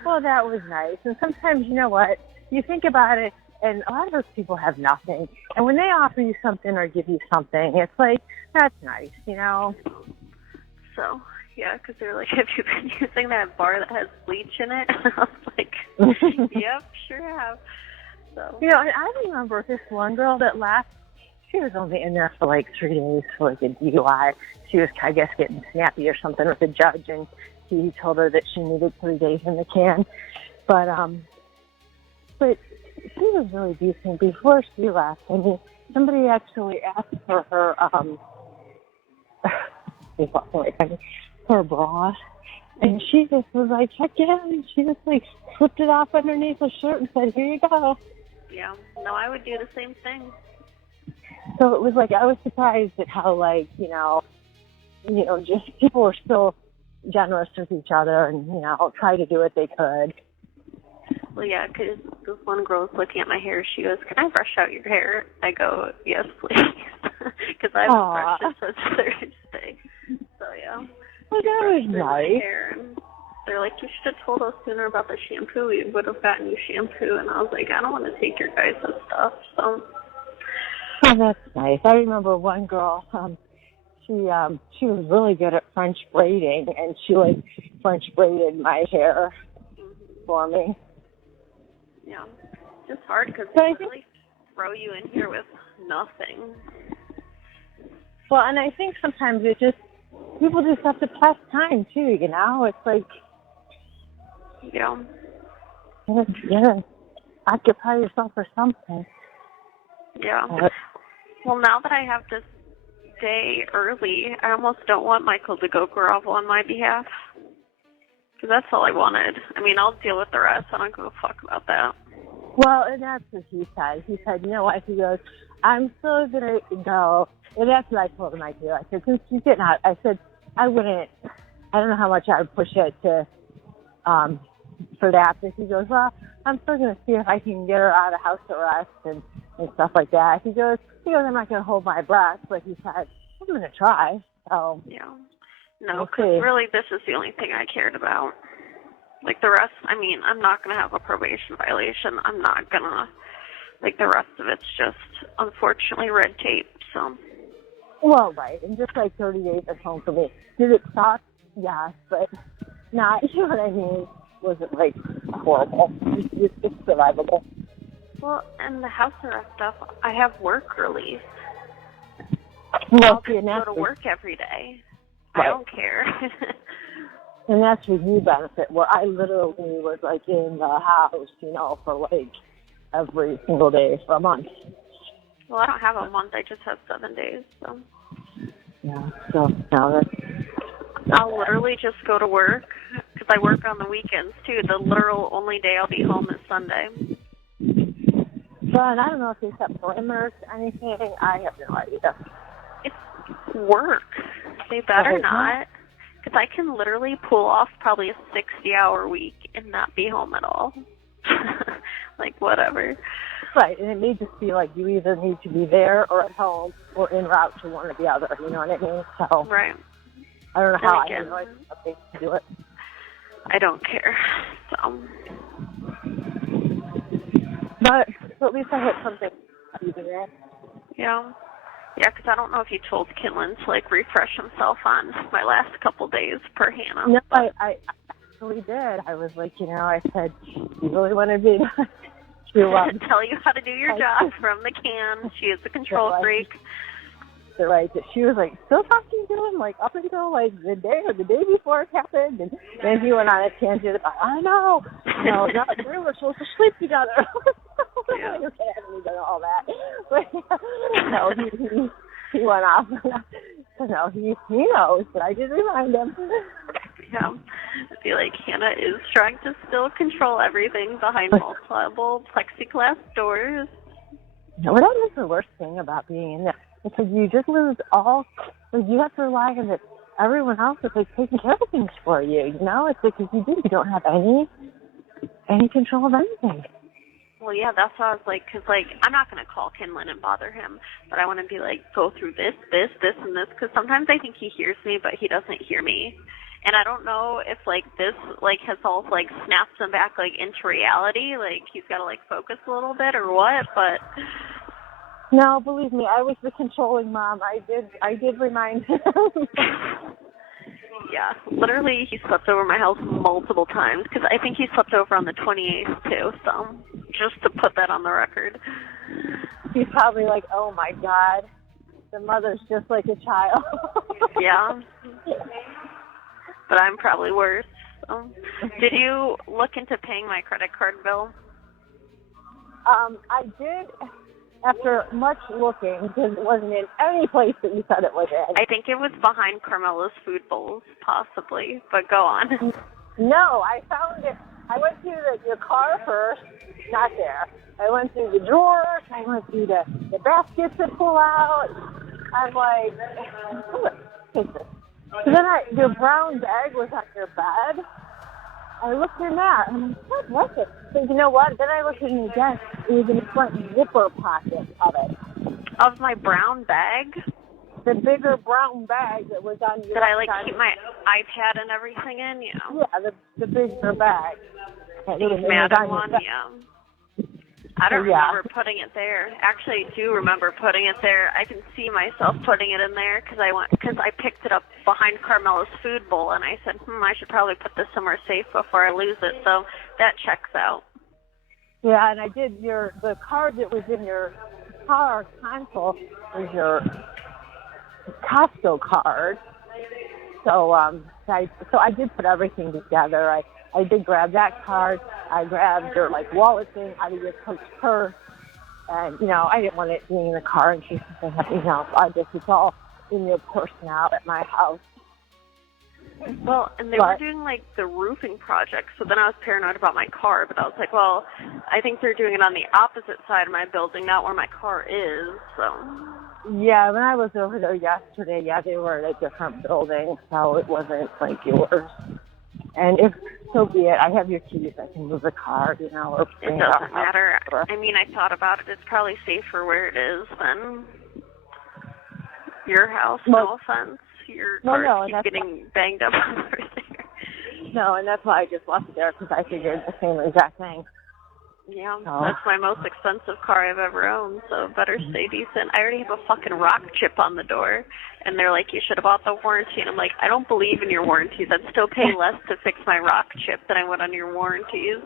Well, that was nice. And sometimes, you know what, you think about it, and a lot of those people have nothing. And when they offer you something or give you something, it's like, that's nice, So, yeah, because they're like, have you been using that bar that has bleach in it? And I was like, yep, sure have. So. And I remember this one girl that left. She was only in there for 3 days for a DUI. She was, I guess, getting snappy or something with the judge, and he told her that she needed 3 days in the can. But she was really decent before she left. I mean, somebody actually asked for her her bra, and she just was like, heck yeah, and she just flipped it off underneath her shirt and said, here you go. Yeah, no, I would do the same thing. So it was I was surprised at how just people were still generous with each other and, try to do what they could. Well, yeah, because this one girl was looking at my hair. She goes, can I brush out your hair? I go, yes, please. Because I haven't brushed it since Thursday. So, yeah. Well, that was nice. And they're like, you should have told us sooner about the shampoo. We would have gotten you shampoo. And I was like, I don't want to take your guys' stuff. So. Oh, that's nice. I remember one girl, she was really good at French braiding, and she French braided my hair for me. Yeah, it's hard because they really throw you in here with nothing. Well, and I think sometimes people just have to pass time too, It's yeah. You gotta occupy yourself or something. Yeah. Well, now that I have this day early, I almost don't want Michael to go grovel on my behalf. Because that's all I wanted. I mean, I'll deal with the rest. I don't give a fuck about that. Well, and that's what he said. He said, you know what? He goes, I'm still going to go. And that's what I told him I do. I said, since she's getting out, I said, I don't know how much I would push it to, for that. But he goes, well, I'm still going to see if I can get her out of house arrest and stuff like that. He goes, I'm not going to hold my breath. But he said, I'm going to try. So, yeah. No, because really this is the only thing I cared about. Like the rest, I mean, I'm not going to have a probation violation. I'm not going to, like the rest of it's just, unfortunately, red tape, so. Well, right, and just like 30 days at home for me. Did it suck? Yes, but not, you know what I mean? Wasn't like horrible. It's survivable. Well, and the house arrest stuff, I have work release. Well, I'll just go to work every day. Right. I don't care. And that's where you benefit, where I literally was like in the house, for like every single day for a month. Well, I don't have a month. I just have 7 days, so. Yeah, so no, I'll literally just go to work, because I work on the weekends, too. The literal only day I'll be home is Sunday. But I don't know if they set perimeters or anything. I have no idea. It's work. They better not. Because I can literally pull off probably a 60-hour week and not be home at all. Like, whatever. Right, and it may just be like you either need to be there or at home or en route to one or the other, you know what I mean? So, right. I don't know how I have no idea how they can do it. I don't care, so. But at least I had something even there. Yeah. Yeah, because I don't know if you told Kinlan to, like, refresh himself on my last couple days per Hannah. No, I actually did. I was like, I said, you really want to be to tell you how to do your job from the can. She is a control freak. Right. She was like still talking to him like up until like the day before it happened, and then he went on a tangent about I know, we were supposed to sleep together. Yeah. Okay, I haven't done all that, but no, he went off. So no, he knows, but I did remind him. Yeah, I feel like Hannah is trying to still control everything behind multiple plexiglass doors. No, that is the worst thing about being in there. Because you just lose all, you have to rely on that everyone else is like taking care of things for you. It's like if you don't have any control of anything. Well, yeah, that's why I was like, because like I'm not gonna call Kinlan and bother him, but I want to be like go through this, and this, because sometimes I think he hears me, but he doesn't hear me, and I don't know if like this like has all like snapped him back like into reality, like he's got to like focus a little bit or what, but. No, believe me, I was the controlling mom. I did remind him. Yeah, literally he slept over my house multiple times because I think he slept over on the 28th too, so just to put that on the record. He's probably like, oh my God, the mother's just like a child. Yeah, but I'm probably worse. So. Did you look into paying my credit card bill? I did. After much looking, because it wasn't in any place that you said it was in. I think it was behind Carmela's food bowls, possibly, but go on. No, I found it. I went through your car first, not there. I went through the drawers, I went through the baskets to pull out. I'm like, what is this? So then your brown bag was on your bed. I looked in that, and I'm like, what was it? So you know what? Then I looked in it again. It was in the front zipper pocket of it. Of my brown bag? The bigger brown bag that was on your... Did I, keep my iPad and everything in? Yeah. Yeah, the bigger bag. The Madden one, yeah. I don't remember putting it there. Actually, I do remember putting it there. I can see myself putting it in there because I picked it up behind Carmela's food bowl, and I said, I should probably put this somewhere safe before I lose it. So that checks out. Yeah, and I did the card that was in your car console was your Costco card. So I did put everything together. I did grab that card. I grabbed your wallet thing out of your coach purse, and I didn't want it being in the car in case something happened. I guess it's all in your purse now at my house. Well, and they were doing, like, the roofing project, so then I was paranoid about my car, but I was like, well, I think they're doing it on the opposite side of my building, not where my car is, so. Yeah, when I was over there yesterday, they were at a different building, so it wasn't like yours. And if so be it, I have your keys, I can move the car, or it doesn't matter. I mean, I thought about it. It's probably safer where it is than your house. No offense. Your car keeps getting banged up over there. No, and that's why I just left it there, because I figured the same exact thing. Yeah, that's my most expensive car I've ever owned, so better stay decent. I already have a fucking rock chip on the door, and they're like, you should have bought the warranty. And I'm like, I don't believe in your warranties. I'd still pay less to fix my rock chip than I would on your warranties.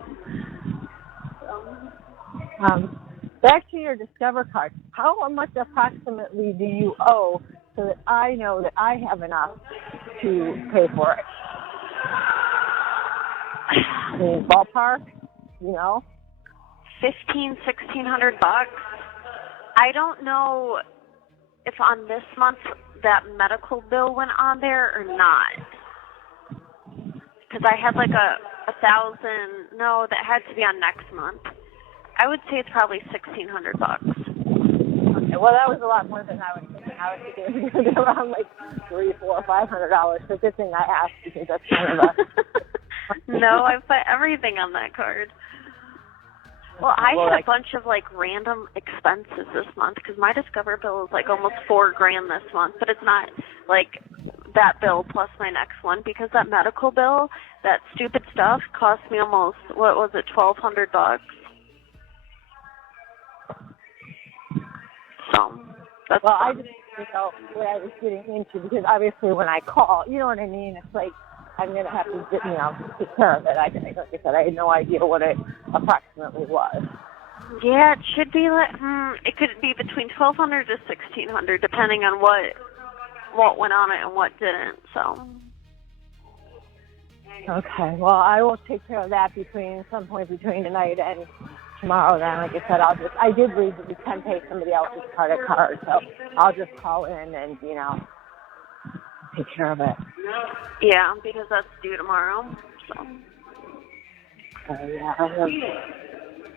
Back to your Discover card. How much approximately do you owe so that I know that I have enough to pay for it? I mean, ballpark, $1,600 bucks. I don't know if on this month that medical bill went on there or not. Because I had like a $1,000. No, that had to be on next month. I would say it's probably $1,600 bucks. Okay, well, that was a lot more than I was thinking. I was thinking it was going to be around like $300, $400, $500. So good thing I asked, because that's kind of a. No, I put everything on that card. Well, I had a bunch of like random expenses this month, because my Discover bill is like almost $4,000 this month, but it's not like that bill plus my next one, because that medical bill, that stupid stuff, cost me almost, what was it, $1,200 bucks. So that's I just didn't know what I was getting into, because obviously when I call, you know what I mean? It's like I'm going to have to, take care of it. Like I said, I had no idea what it approximately was. Yeah, it should be like, it could be between $1,200 to $1,600, depending on what went on it and what didn't, so. Okay, well, I will take care of that some point between tonight and tomorrow then. Like I said, I did read that you can pay somebody else's credit card, so I'll just call in and, take care of it. Yeah, because that's due tomorrow, so.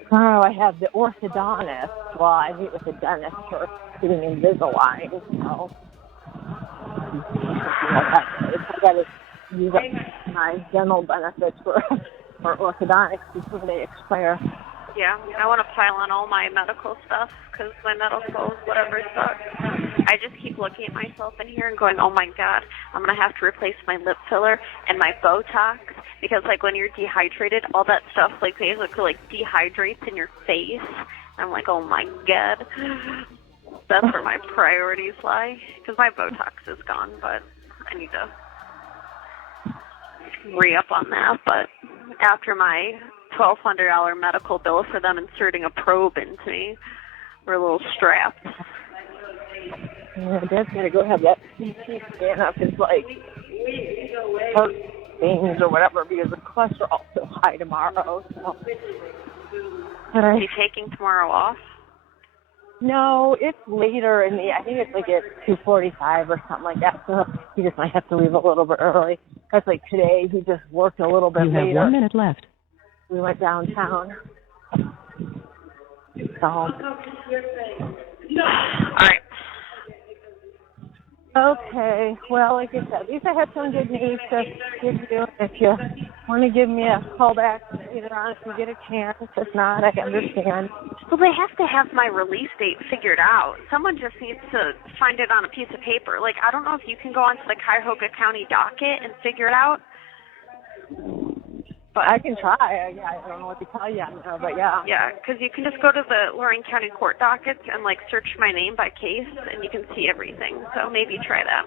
Tomorrow I have the orthodontist. Well, I meet with the dentist for getting Invisalign, so. I got to use up my dental benefits for orthodontics before they expire. Yeah, I want to pile on all my medical stuff, because my medical whatever sucks. I just keep looking at myself in here and going, oh my God, I'm going to have to replace my lip filler and my Botox, because like when you're dehydrated, all that stuff like basically like dehydrates in your face. I'm like, oh my God. That's where my priorities lie, because my Botox is gone, but I need to re-up on that. But after my $1,200 medical bill for them inserting a probe into me, we're a little strapped. Yeah, Dad's got to go have that CT scan up his, heart things or whatever, because the cholesterol's so high tomorrow. So. Is he taking tomorrow off? No, it's later I think it's like at 2:45 or something like that, so he just might have to leave a little bit early. That's like today, he just worked a little bit later. You have 1 minute left. We went downtown. So. All right. Okay. Well, like I said, at least I have some good news to give you. If you want to give me a call back later on, if you get a chance. If not, I understand. Well, they have to have my release date figured out. Someone just needs to find it on a piece of paper. Like, I don't know if you can go onto the Cuyahoga County docket and figure it out. But I can try. I don't know what to tell you, but yeah. Yeah, because you can just go to the Lorain County court dockets and, search my name by case, and you can see everything. So maybe try that.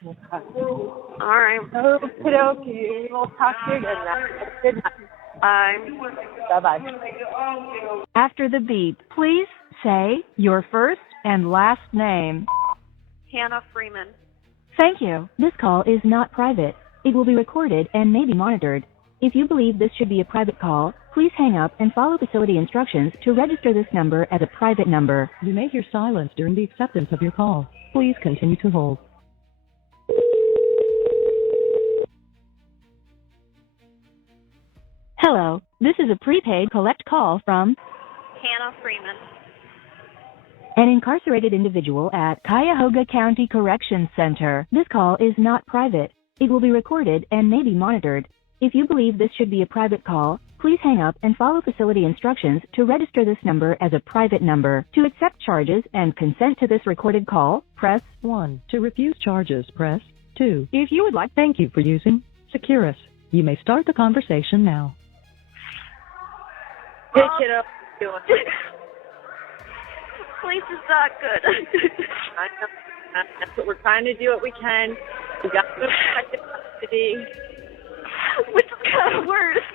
Okay. All right. Okie-dokie. We'll talk to you again then. Good night. Bye. Bye-bye. After the beep, please say your first and last name. Hannah Freeman. Thank you. This call is not private. It will be recorded and may be monitored. If you believe this should be a private call, please hang up and follow facility instructions to register this number as a private number. You may hear silence during the acceptance of your call. Please continue to hold. Hello, this is a prepaid collect call from Hannah Freeman. an incarcerated individual at Cuyahoga County Correction Center. This call is not private. It will be recorded and may be monitored. If you believe this should be a private call, please hang up and follow facility instructions to register this number as a private number. To accept charges and consent to this recorded call, press 1. To refuse charges, press 2. if you would like. Thank you for using Securus. You may start the conversation now. Hey, kiddo. Doing? This place is not good. I know. That's what we're trying to do what we can. We got to protect the custody. Which is kind of worse.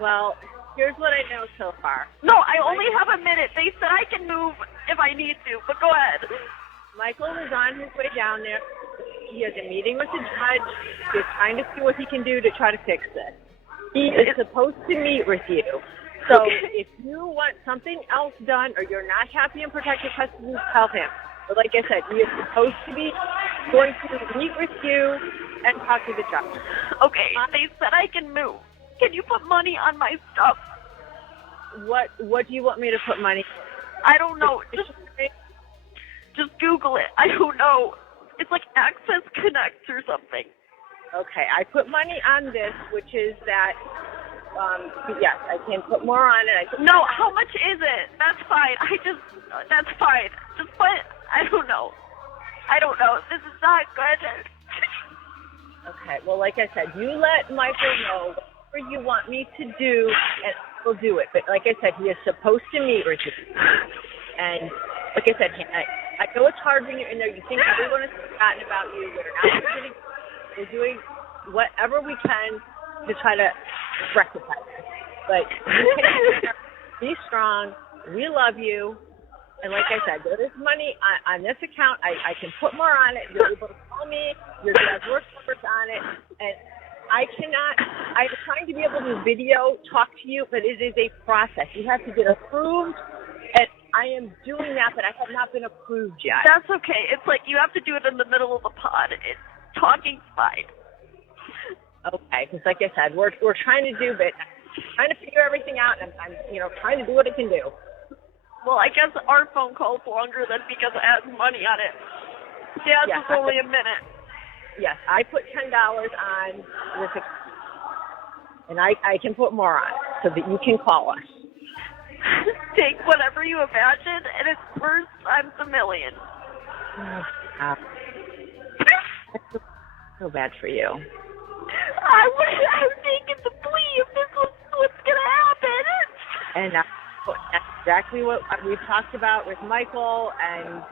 Well, here's what I know so far. No, I only have a minute. They said I can move if I need to, but go ahead. Michael is on his way down there. He has a meeting with the judge. He's trying to see what he can do to try to fix this. He is supposed to meet with you. So if you want something else done or you're not happy in protective custody, tell him. But like I said, he is supposed to be going to meet with you and talk to the judge. Okay, they said I can move. Can you put money on my stuff? What do you want me to put money? I don't know. Just Google it. I don't know. It's like Access Connects or something. Okay, I put money on this, which is that, yes, I can put more on it. No, how much is it? That's fine. That's fine. Just put, I don't know. This is not good. Okay, well, like I said, you let Michael know whatever you want me to do, and we'll do it. But like I said, he is supposed to meet with you. And like I said, I know it's hard when you're in there. You think everyone has forgotten about you. We're doing whatever we can to try to rectify this. But you can be strong. We love you. And like I said, there is money on this account. I can put more on it. You're able to call me. Your dad's work numbers on it. And I'm trying to be able to video talk to you, but it is a process. You have to get approved. And I am doing that, but I have not been approved yet. That's okay. It's like you have to do it in the middle of the pod. Talking's fine. Okay, because like I said, we're trying to do, but trying to figure everything out, and I'm trying to do what I can do. Well, I guess our phone call's longer than because it has money on it. Yeah, Yes, it's only a minute. Yes, I put $10 on this, and I can put more on so that you can call us. Take whatever you imagine, and it's worth times a million. I feel bad for you. I was thinking the plea if this was what's going to happen. And that's exactly what we talked about with Michael, and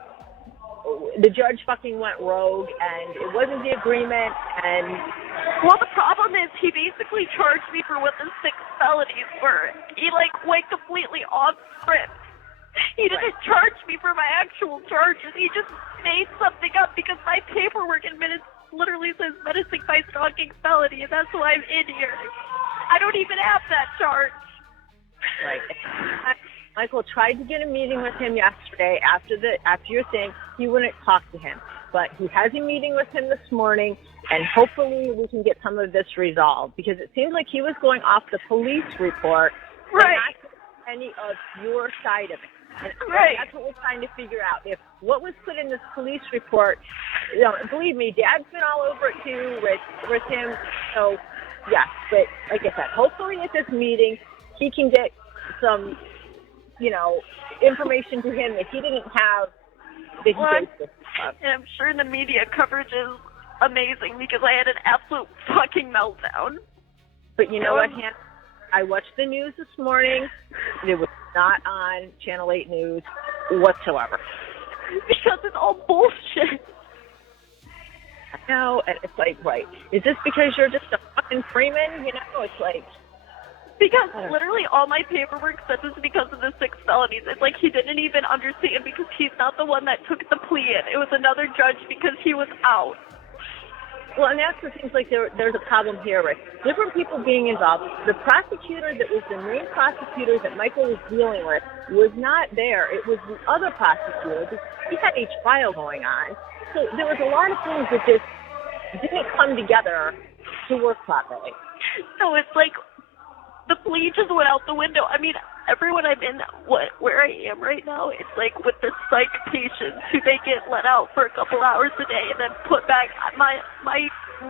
the judge fucking went rogue, and it wasn't the agreement, and... Well, the problem is he basically charged me for what the 6 felonies were. He, went completely off script. He didn't charge me for my actual charges. He just made something up because my paperwork in minutes literally says menacing by stalking felony, and that's why I'm in here. I don't even have that charge. Right. Michael tried to get a meeting with him yesterday after your thing. He wouldn't talk to him. But he has a meeting with him this morning, and hopefully we can get some of this resolved, because it seems like he was going off the police report, right, and not any of your side of it. And right. That's what we're trying to figure out. If what was put in this police report, believe me, Dad's been all over it too with him. So, yes, but like I said, hopefully at this meeting he can get some, information to him that he didn't have. And I'm sure the media coverage is amazing because I had an absolute fucking meltdown. But you know what, Hannah? I watched the news this morning. It was not on Channel 8 News whatsoever. Because it's all bullshit. I know, and it's like, right. Is this because you're just a fucking Freeman? It's like... Because literally all my paperwork says it's because of the 6 felonies. It's like he didn't even understand because he's not the one that took the plea in. It was another judge because he was out. Well, and that's what seems like there's a problem here, Rick. Different people being involved. The prosecutor that was the main prosecutor that Michael was dealing with was not there. It was the other prosecutor. He had a trial going on. So there was a lot of things that just didn't come together to work properly. So it's like the plea just went out the window. I mean, everyone I'm in, where I am right now, it's like with the psych patients who they get let out for a couple hours a day and then put back. My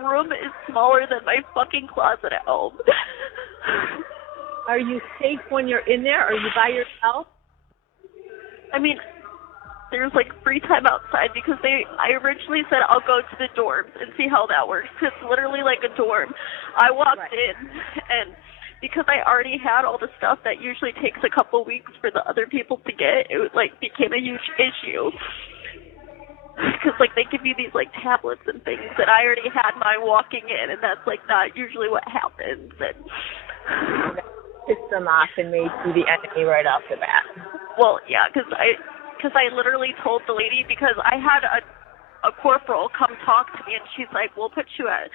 room is smaller than my fucking closet at home. Are you safe when you're in there? Are you by yourself? I mean, there's like free time outside because I originally said I'll go to the dorms and see how that works. It's literally like a dorm. I walked in, and because I already had all the stuff that usually takes a couple weeks for the other people to get, it like became a huge issue. Because like they give you these like tablets and things that I already had mine walking in, and that's like not usually what happens. And pissed them off and made you the enemy right off the bat. Well, yeah, because I literally told the lady, because I had a corporal come talk to me, and she's like, we'll put you at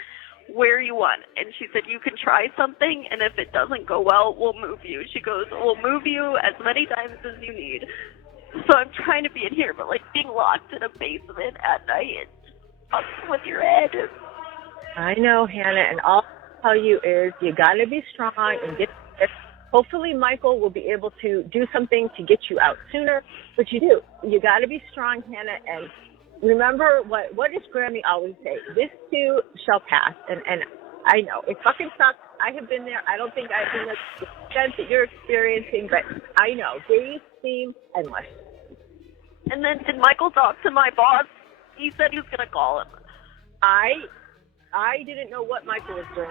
where you want. And she said, you can try something, and if it doesn't go well, we'll move you. She goes, we'll move you as many times as you need. So I'm trying to be in here, but like being locked in a basement at night, up with your head. I know, Hannah, and all I'll tell you is you got to be strong and get this. Hopefully Michael will be able to do something to get you out sooner, but you do. You got to be strong, Hannah, and remember what does Grammy always say? This too shall pass, and I know it fucking sucks. I have been there. I don't think I've been there to the extent that you're experiencing, but I know days seem endless. And then did Michael talk to my boss? He said he was gonna call him. I didn't know what Michael was doing.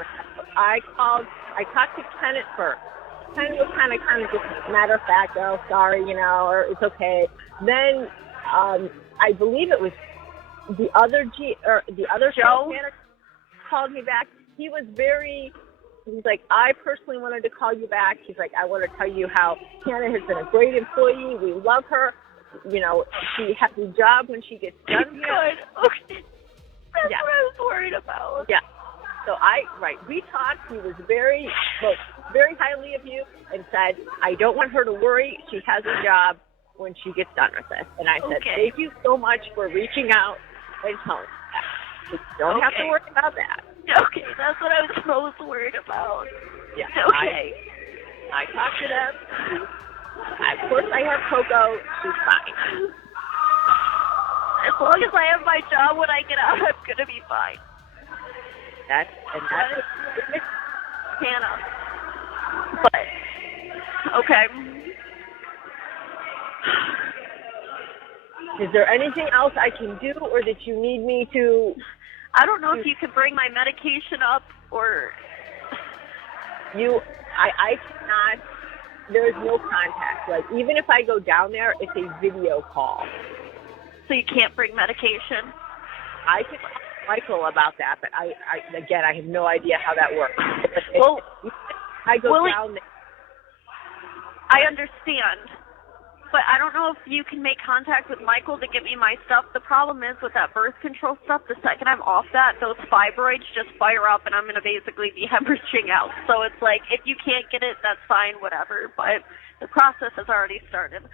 I talked to Ken at first. Ken was kind of just matter of fact, oh, sorry, or it's okay. Then I believe it was the other Joe called me back. He's like, I personally wanted to call you back. He's like, I want to tell you how Hannah has been a great employee. We love her. She has a job when she gets done here. Good. Okay. That's what I was worried about. Yeah. So we talked. He was very highly of you and said, I don't want her to worry. She has a job when she gets done with this. And I said, thank you so much for reaching out and telling me that. You don't have to worry about that. Okay, that's what I was most worried about. Yeah. Okay. I talked to them. Of course, I have Coco. She's fine. As long as I have my job when I get out, I'm gonna be fine. That's Hannah. But okay. Is there anything else I can do, or that you need me to? I don't know if you can bring my medication up, or I cannot. There's no contact. Like, even if I go down there, it's a video call. So you can't bring medication? I can ask Michael about that, but I have no idea how that works. Well, I go down there. I understand. But I don't know if you can make contact with Michael to get me my stuff. The problem is with that birth control stuff, the second I'm off that, those fibroids just fire up and I'm going to basically be hemorrhaging out. So it's like, if you can't get it, that's fine, whatever. But the process has already started.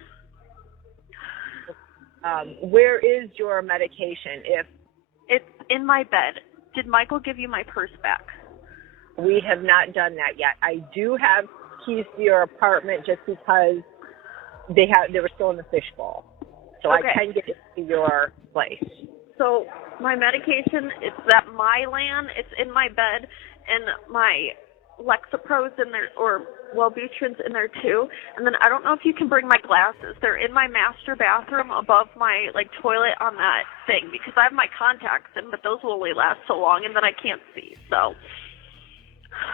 Where is your medication? It's in my bed. Did Michael give you my purse back? We have not done that yet. I do have keys to your apartment just because they were still in the fishbowl. So I can get it to your place. So my medication, it's at Mylan. It's in my bed, and my Lexapro's in there, or Wellbutrin's in there too. And then I don't know if you can bring my glasses. They're in my master bathroom above my toilet on that thing, because I have my contacts in, but those will only last so long, and then I can't see. So.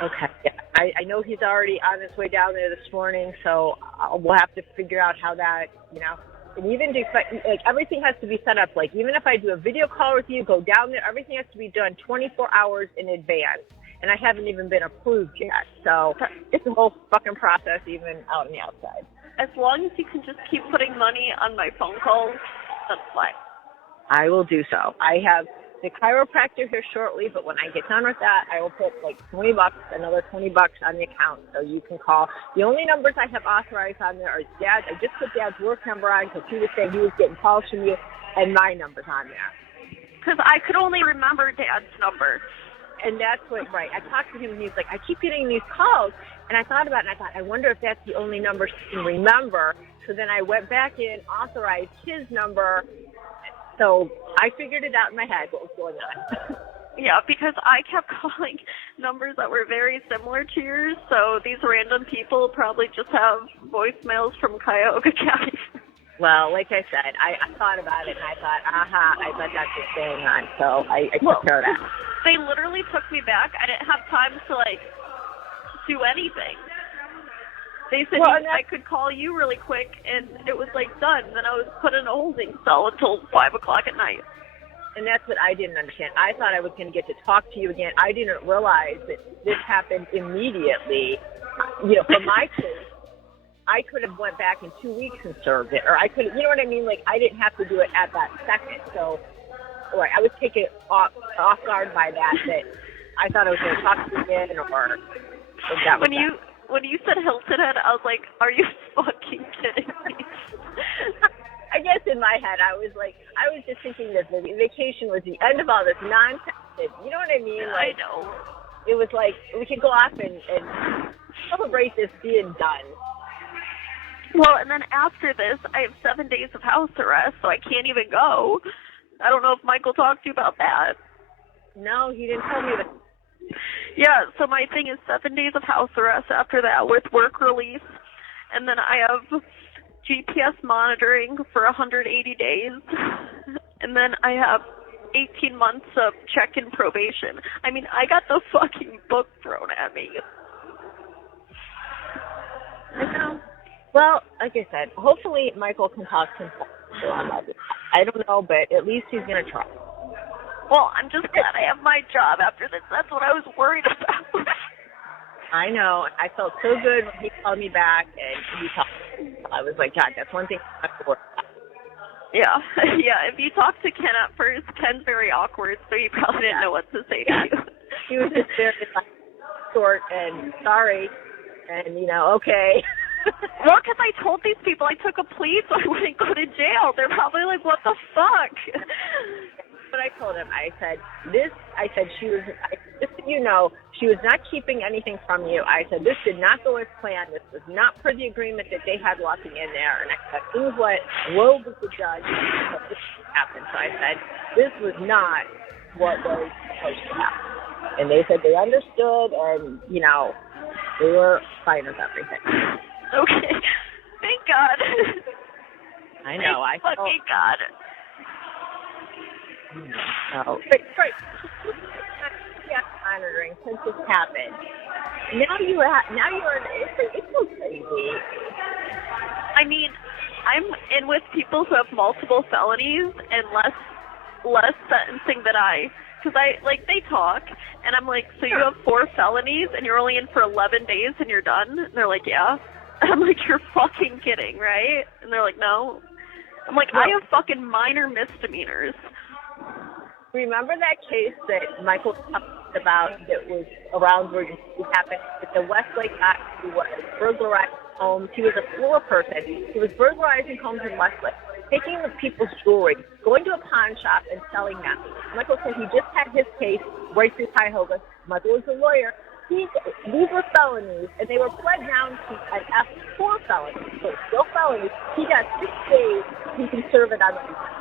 Okay. Yeah. I know he's already on his way down there this morning, so we'll have to figure out how that, and even everything has to be set up. Like, even if I do a video call with you, go down there, everything has to be done 24 hours in advance, and I haven't even been approved yet. So it's a whole fucking process, even out on the outside. As long as you can just keep putting money on my phone calls, that's fine. I will do so. I have the chiropractor here shortly, but when I get done with that, I will put $20, another $20 on the account, so you can call. The only numbers I have authorized on there are Dad's. I just put Dad's work number on because he was saying he was getting calls from you, and my number's on there. Because I could only remember Dad's number. And that's what, right. I talked to him, and he's like, I keep getting these calls. And I thought about it, and I thought, I wonder if that's the only number she can remember. So then I went back in, authorized his number. So I figured it out in my head what was going on. Yeah, because I kept calling numbers that were very similar to yours. So these random people probably just have voicemails from Cuyahoga County. Well, like I said, I thought about it, and I thought, I bet that's what's going on. So I took care of that. They literally took me back. I didn't have time to, do anything. They said I could call you really quick, and it was, done. Then I was put in a holding cell until 5 o'clock at night. And that's what I didn't understand. I thought I was going to get to talk to you again. I didn't realize that this happened immediately. For my case, I could have went back in 2 weeks and served it, or I could, you know what I mean? I didn't have to do it at that second. So, I was taken off guard by that I thought I was going to talk to you again, or that was when you said Hilton Head, I was like, are you fucking kidding me? I guess in my head, I was just thinking that the vacation was the end of all this nonsense. You know what I mean? I know. It was we could go off and celebrate this being done. Well, and then after this, I have 7 days of house arrest, so I can't even go. I don't know if Michael talked to you about that. No, he didn't tell me that. Yeah, so my thing is 7 days of house arrest after that with work release, and then I have GPS monitoring for 180 days, and then I have 18 months of check-in probation. I mean, I got the fucking book thrown at me. I know. Well, like I said, hopefully Michael can talk to him. I don't know, but at least he's going to try. Well, I'm just glad I have my job after this. That's what I was worried about. I know. I felt so good when he called me back and he talked. I was like, God, that's one thing I have to work on. Yeah. Yeah, if you talk to Ken at first, Ken's very awkward, so he probably didn't know what to say to you. He was just very short and sorry and, okay. Well, because I told these people I took a plea so I wouldn't go to jail. They're probably like, what the fuck? But I told him, I said, she was, just so you know, she was not keeping anything from you. I said, this did not go as planned. This was not per the agreement that they had locking in there. And I said, this is what rode with the judge. This happened. So I said, this was not what was supposed to happen. And they said they understood and, they were fine with everything. Okay. Thank God. I know. Thank fucking God. Oh, right. Yeah, monitoring since this happened. Now you're. It's so crazy. I mean, I'm in with people who have multiple felonies and less sentencing than because they talk, and I'm like, so you have 4 felonies and you're only in for 11 days and you're done? And they're like, yeah. And I'm like, you're fucking kidding, right? And they're like, no. I'm like, I have fucking minor misdemeanors. Remember that case that Michael talked about that was around where it happened? It's a Westlake guy who was burglarizing homes. He was a floor person. He was burglarizing homes in Westlake, taking the people's jewelry, going to a pawn shop and selling them. Michael said he just had his case right through Cuyahoga. Michael was a lawyer. These were felonies, and they were pled down to an F4 felony. So it's still felonies. He got 6 days. He can serve it on the weekend.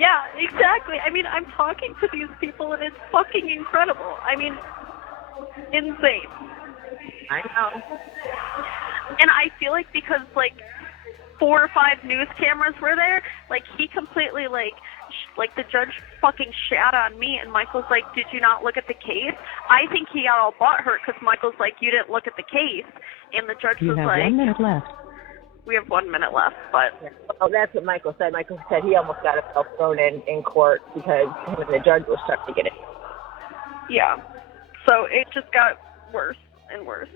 Yeah, exactly. I mean, I'm talking to these people, and it's fucking incredible. I mean, insane. I know. And I feel like because, 4 or 5 news cameras were there, he completely, the judge fucking shat on me, and Michael's like, did you not look at the case? I think he got all butthurt because Michael's like, you didn't look at the case. And the judge was like... You have 1 minute left. We have 1 minute left, but... Oh, that's what Michael said. Michael said he almost got himself thrown in court because him and the judge were stuck to get it. Yeah. So it just got worse and worse.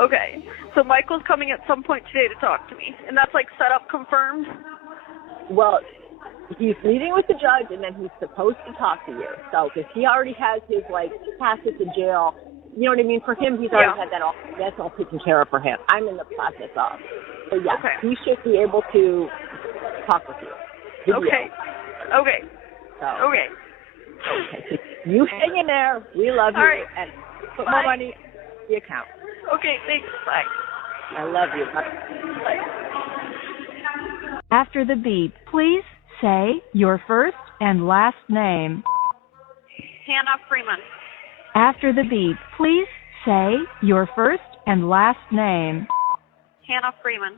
Okay. So Michael's coming at some point today to talk to me. And that's set up confirmed? Well, he's meeting with the judge and then he's supposed to talk to you. So, because he already has his, passes to jail. You know what I mean? For him, he's already had that all. That's all taken care of for him. I'm in the process of. So yeah, he should be able to talk with you. Okay. So, Okay. Okay. You hang in there. We love you. All right. And put Bye. more money in the account. Okay, thanks. Bye. I love you. Bye. After the beep, please say your first and last name. Hannah Freeman. After the beep, please say your first and last name. Hannah Freeman.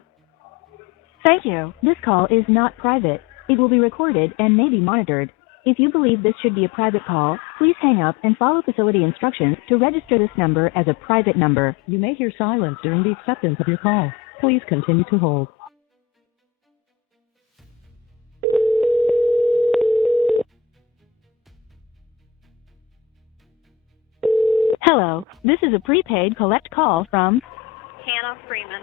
Thank you. This call is not private. It will be recorded and may be monitored. If you believe this should be a private call, please hang up and follow facility instructions to register this number as a private number. You may hear silence during the acceptance of your call. Please continue to hold. Hello, this is a prepaid collect call from Hannah Freeman.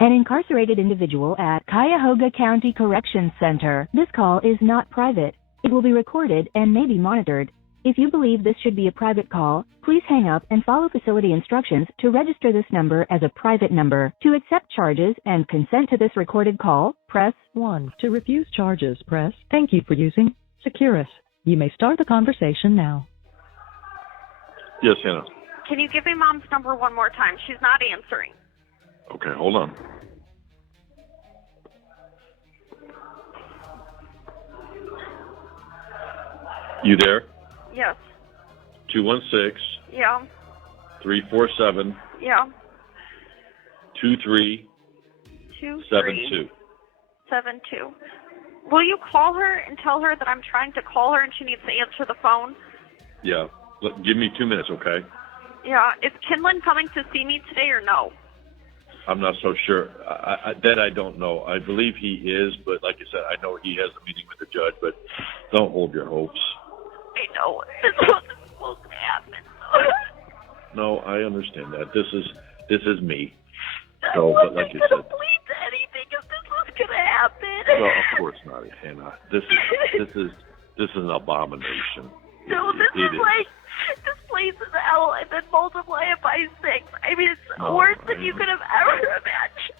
an incarcerated individual at Cuyahoga County Correction Center. This call is not private. It will be recorded and may be monitored. If you believe this should be a private call, please hang up and follow facility instructions to register this number as a private number. To accept charges and consent to this recorded call, press 1. To refuse charges, press thank you for using Securus. You may start the conversation now. Yes, Hannah. Can you give me Mom's number one more time? She's not answering. Okay, hold on. You there? Yes. 216 Yeah. 347 Yeah. 2372. 2372. Will you call her and tell her that I'm trying to call her and she needs to answer the phone? Yeah. Look, give me 2 minutes, okay? Yeah. Is Kinlan coming to see me today or no? I'm not so sure. That I don't know. I believe he is, but like I said, I know he has a meeting with the judge, but don't hold your hopes. I know. This wasn't supposed to happen. No, I understand that. This is me. So, but like you said, plead to anything if this was gonna happen. well, of course not, Hannah. This is an abomination. No, this place is hell, and then multiply it by 6. I mean, it's worse than you could have ever imagined.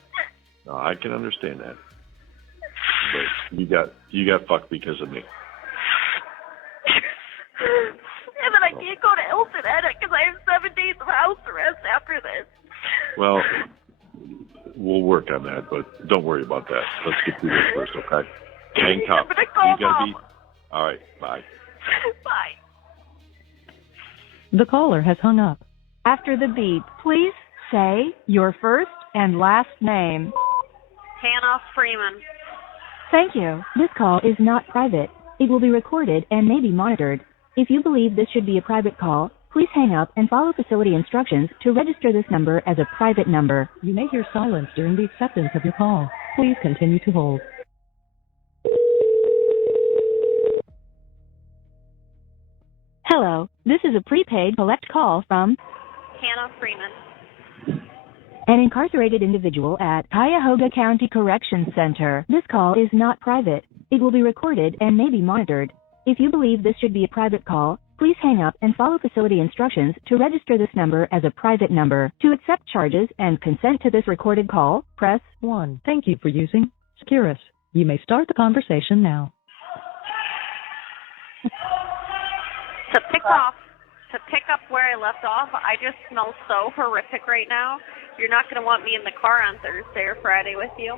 No, I can understand that. But you got fucked because of me. And then I can't go to Hilton because I have 7 days of house arrest after this. Well, we'll work on that, but don't worry about that. Let's get through this first, okay? Hang tough. I'm gonna call Mom. All right, bye. Bye. The caller has hung up. after the beep. Please say your first and last name. Hannah Freeman. Thank you. This call is not private. It will be recorded and may be monitored. If you believe this should be a private call, please hang up and follow facility instructions to register this number as a private number. You may hear silence during the acceptance of your call. Please continue to hold. Hello, this is a prepaid collect call from Hannah Freeman. an incarcerated individual at Cuyahoga County Correction Center. This call is not private. It will be recorded and may be monitored. If you believe this should be a private call, please hang up and follow facility instructions to register this number as a private number. To accept charges and consent to this recorded call, press 1. Thank you for using Securus. You may start the conversation now. To pick up where I left off, I just smell so horrific right now. You're not going to want me in the car on Thursday or Friday with you.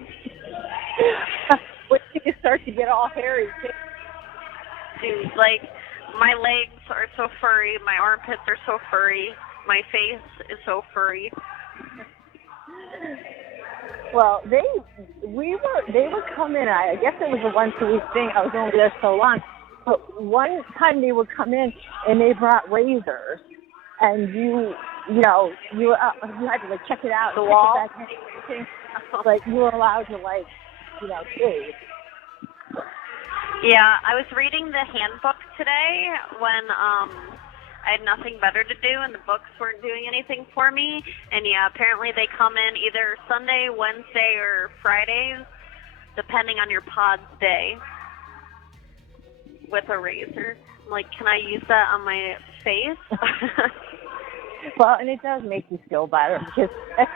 When you start to get all hairy, too. Dude, like, my legs are so furry, my armpits are so furry, my face is so furry. Well, they would come in. I guess it was a once a week thing. I was only there so long. But one time they would come in and they brought razors, and you had to like check it out, the wall. Like you were allowed to shave. Yeah, I was reading the handbook today when I had nothing better to do and the books weren't doing anything for me. And yeah, apparently they come in either Sunday, Wednesday, or Fridays, depending on your pod's day, with a razor. I'm like, can I use that on my face? Well, and it does make you feel better because I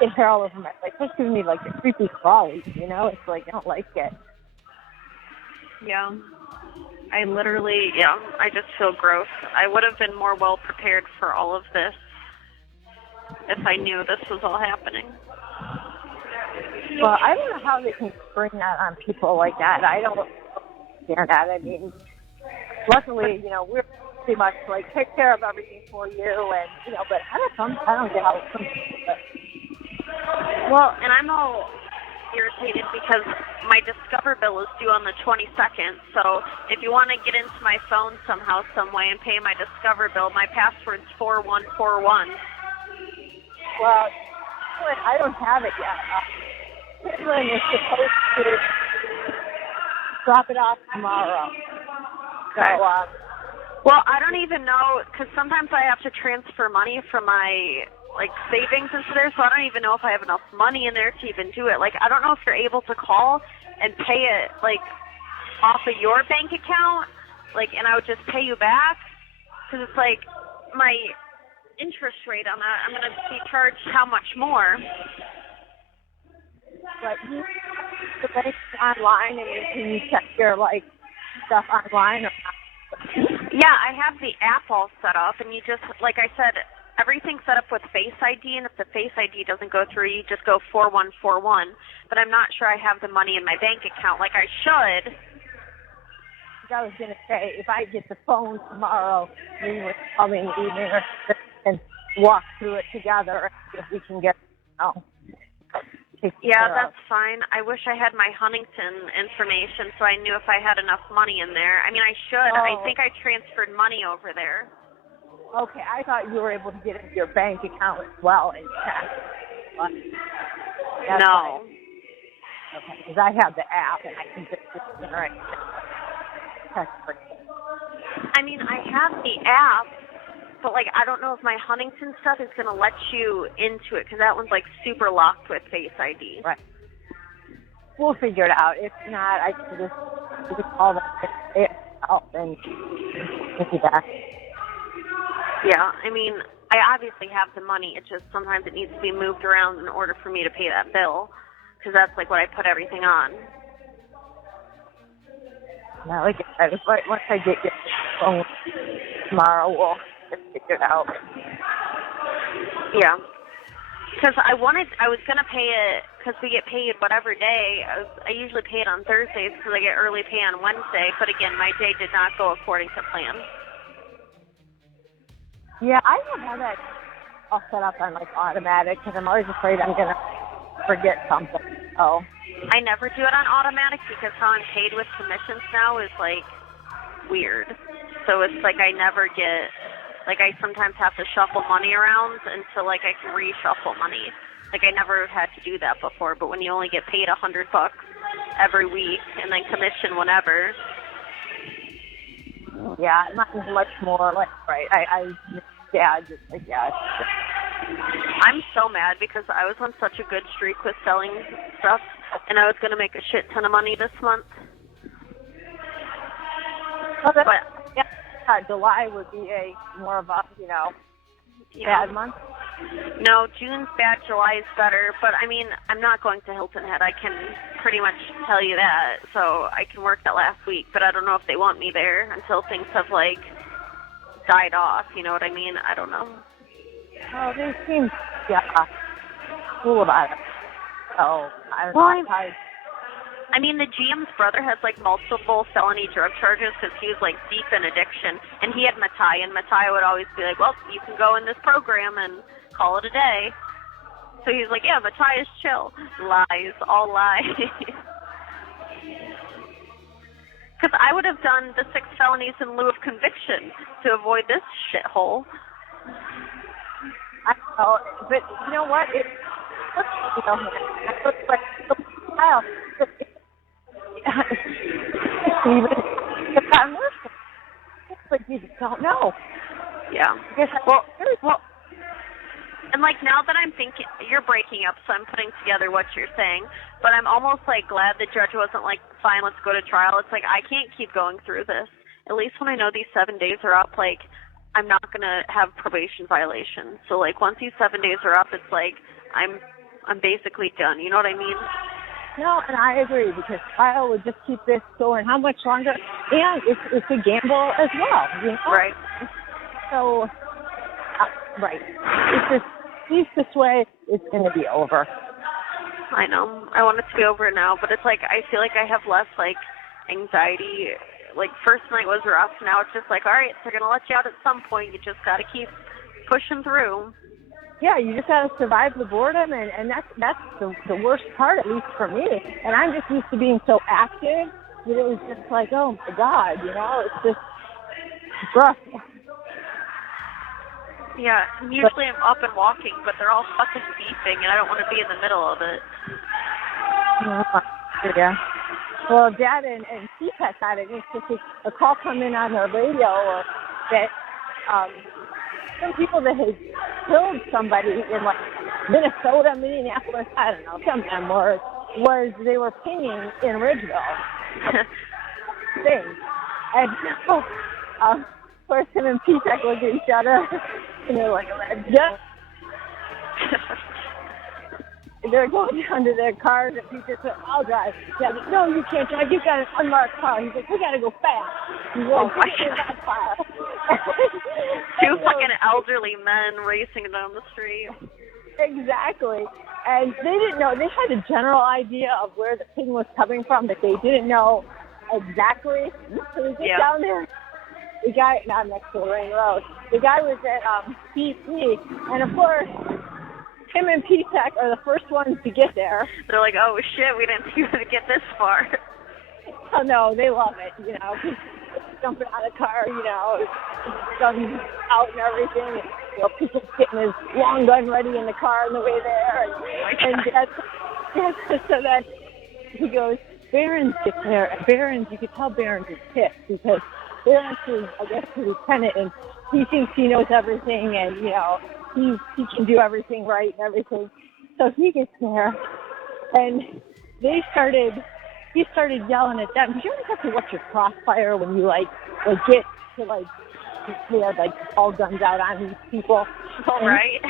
get hair all over my face. It's giving me like a creepy crawly, It's like I don't like it. Yeah. I literally, I just feel gross. I would have been more well prepared for all of this if I knew this was all happening. Well, I don't know how they can spring that on people like that. I don't understand that. I mean, luckily, we're pretty much like take care of everything for you, and but I don't get how it comes. Well, and I'm all irritated because my Discover bill is due on the 22nd. So if you want to get into my phone somehow, some way, and pay my Discover bill, my password's 4141. Well, I don't have it yet. Caitlin is supposed to drop it off tomorrow. So, well, I don't even know, because sometimes I have to transfer money from my savings into there, so I don't even know if I have enough money in there to even do it. I don't know if you're able to call and pay it off of your bank account, and I would just pay you back, because it's my interest rate on that, I'm going to be charged how much more. But the bank's online, and can you check your stuff online or not? Yeah, I have the app all set up, and you just, like I said, everything's set up with Face ID, and if the Face ID doesn't go through, you just go 4141. But I'm not sure I have the money in my bank account like I should. I was going to say, if I get the phone tomorrow, we would call me in the evening and walk through it together if we can get Yeah, that's fine. I wish I had my Huntington information so I knew if I had enough money in there. I mean, I should. I think I transferred money over there. Okay, I thought you were able to get into your bank account as well and check. No. Okay, because I have the app and I can just check for it. I mean, I have the app, but I don't know if my Huntington stuff is going to let you into it, because that one's super locked with Face ID. Right. We'll figure it out. If not, I can just call them and get you back. Yeah, I mean, I obviously have the money. It's just sometimes it needs to be moved around in order for me to pay that bill, because that's what I put everything on. Now, once I get your phone tomorrow, we'll just figure it out. Yeah, because I was going to pay it, because we get paid whatever day. I usually pay it on Thursdays because I get early pay on Wednesday, but again, my day did not go according to plan. Yeah, I don't have that all set up on automatic, because I'm always afraid I'm going to forget something. Oh. I never do it on automatic because how I'm paid with commissions now is weird. So it's I never get, I sometimes have to shuffle money around until I can reshuffle money. I never had to do that before, but when you only get paid $100 every week and then commission whenever. Yeah, not as much more. Right. I'm so mad because I was on such a good streak with selling stuff, and I was going to make a shit ton of money this month. July would be more of a, bad month. No, June's bad, July is better, but I mean, I'm not going to Hilton Head. I can pretty much tell you that, so I can work that last week, but I don't know if they want me there until things have, died off, you know what I mean? I don't know. Oh, they seem, cool about it. Oh, I mean, the GM's brother has, multiple felony drug charges because he was, deep in addiction. And he had Matai, and Matai would always be well, you can go in this program and call it a day. So he's yeah, Matai is chill. Lies, all lies. Because I would have done the 6 felonies in lieu of conviction to avoid this shithole. I know, but you know what? It looks like a while. It's gotten worse. But you just don't know. Yeah. Well, and now that I'm thinking, you're breaking up, so I'm putting together what you're saying, but I'm almost glad the judge wasn't fine, let's go to trial. It's I can't keep going through this. At least when I know these 7 days are up, I'm not going to have probation violations. So, once these 7 days are up, it's I'm basically done. You know what I mean? No, and I agree, because trial would just keep this going how much longer? And it's a gamble as well, you know? Right. So, right. It's just, at least this way, it's going to be over. I know. I want it to be over now, but it's like, I feel like I have less, like, anxiety. Like, first night was rough. Now it's just like, all right, they're going to let you out at some point. You just got to keep pushing through. Yeah, you just got to survive the boredom, and that's the worst part, at least for me. And I'm just used to being so active that it was just like, oh, my God, you know, it's just rough. Yeah, usually I'm up and walking, but they're all fucking beeping, and I don't want to be in the middle of it. Yeah. Well, Dad and T-Tech got it. It's just a call come in on their radio that some people that had killed somebody in, like, Minnesota, Minneapolis, I don't know, some of them was they were pinging in Ridgeville. Thing. And so, of course, him and T-Tech look at each other, and they're like, yeah. They're going down to their cars, and Peter said, I'll drive. Yeah, but, no, you can't drive. You've got an unmarked car. He's like, we got to go fast. He's like, Two fucking elderly men racing down the street. Exactly. And they didn't know. They had a general idea of where the ping was coming from, but they didn't know exactly. So we get down there. The guy, not next to the Ring Road, the guy was at BP, and of course, him and P-Tech are the first ones to get there. They're like, oh shit, we didn't see to get this far. Oh no, they love it, you know, jumping out of the car, you know, guns out and everything, and, you know, people getting his long gun ready in the car on the way there, and so then he goes, Barron's gets there, and Barron's, you could tell Barron's is pissed, because Barron's is, I guess, the lieutenant, and he thinks he knows everything, and, you know, he can do everything right and everything. So he gets there, and he started yelling at them. You always have to watch your crossfire when you like get to like they have like all guns out on these people. All right.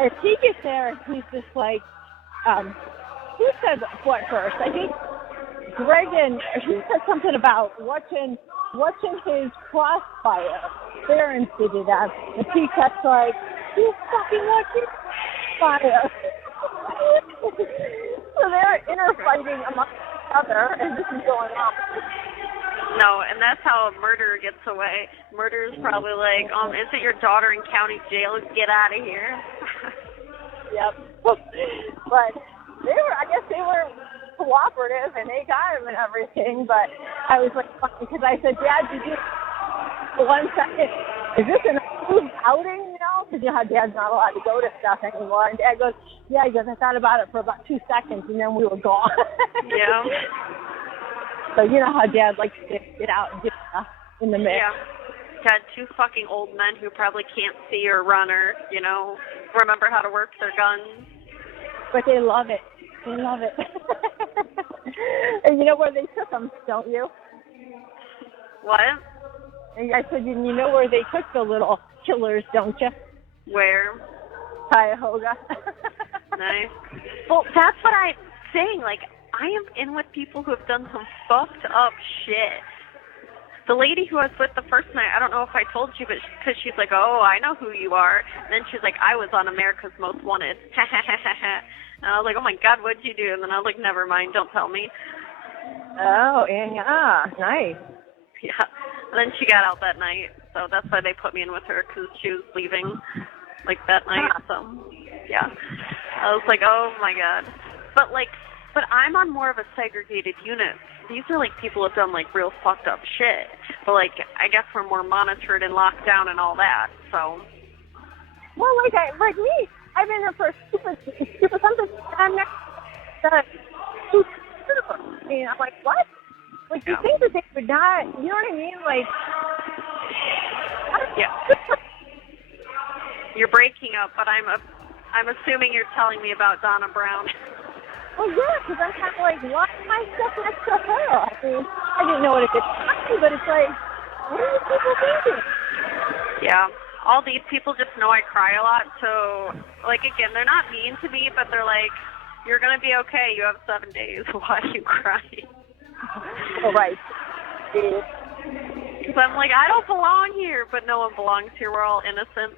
And he gets there, and he's just like, who said what first? I think Greg, and he said something about watching his crossfire. Barron did it up, and he kept like, you fucking watching fire. So they're interfighting amongst each other, and this is going on. No, and that's how a murderer gets away. Murderer's probably like, isn't your daughter in county jail? Get out of here. Yep. But I guess they were cooperative, and they got him and everything, but I was like, because I said, Dad, did you, for 1 second, is this an approved outing, you know? Because you know how Dad's not allowed to go to stuff anymore. And Dad goes, yeah, he goes, I thought about it for about 2 seconds, and then we were gone. Yeah. So you know how Dad likes to get out and get in the mix. Yeah. Got two fucking old men who probably can't see or run or, you know, remember how to work their guns. But they love it. They love it. And you know where they took them, don't you? What? And I said, you know where they took the little killers, don't you? Where? Cuyahoga. Nice. Well, that's what I'm saying. Like, I am in with people who have done some fucked up shit. The lady who I was with the first night, I don't know if I told you, but because she's like, oh, I know who you are. And then she's like, I was on America's Most Wanted. And I was like, oh, my God, what'd you do? And then I was like, never mind, don't tell me. Oh, yeah, nice. Yeah. And then she got out that night, so that's why they put me in with her, because she was leaving, like, that night. So, yeah. I was like, oh, my God. But I'm on more of a segregated unit. These are, like, people who have done, like, real fucked up shit. But, like, I guess we're more monitored and locked down and all that, so. Well, like me, I've been there for super something. I'm next to super. I mean, I'm like, what? Like, you think that they would not, you know what I mean? Like, yeah. You're breaking up, but I'm assuming you're telling me about Donna Brown. Well, yeah, because I'm kind of like, why am I stuck next to her? I mean, I didn't know what it could be, but it's like, what are you people thinking? Yeah. All these people just know I cry a lot, so, like, again, they're not mean to me, but they're like, You're going to be okay. You have 7 days. Why are you crying? Oh, right. Because I'm like, I don't belong here, but no one belongs here. We're all innocent.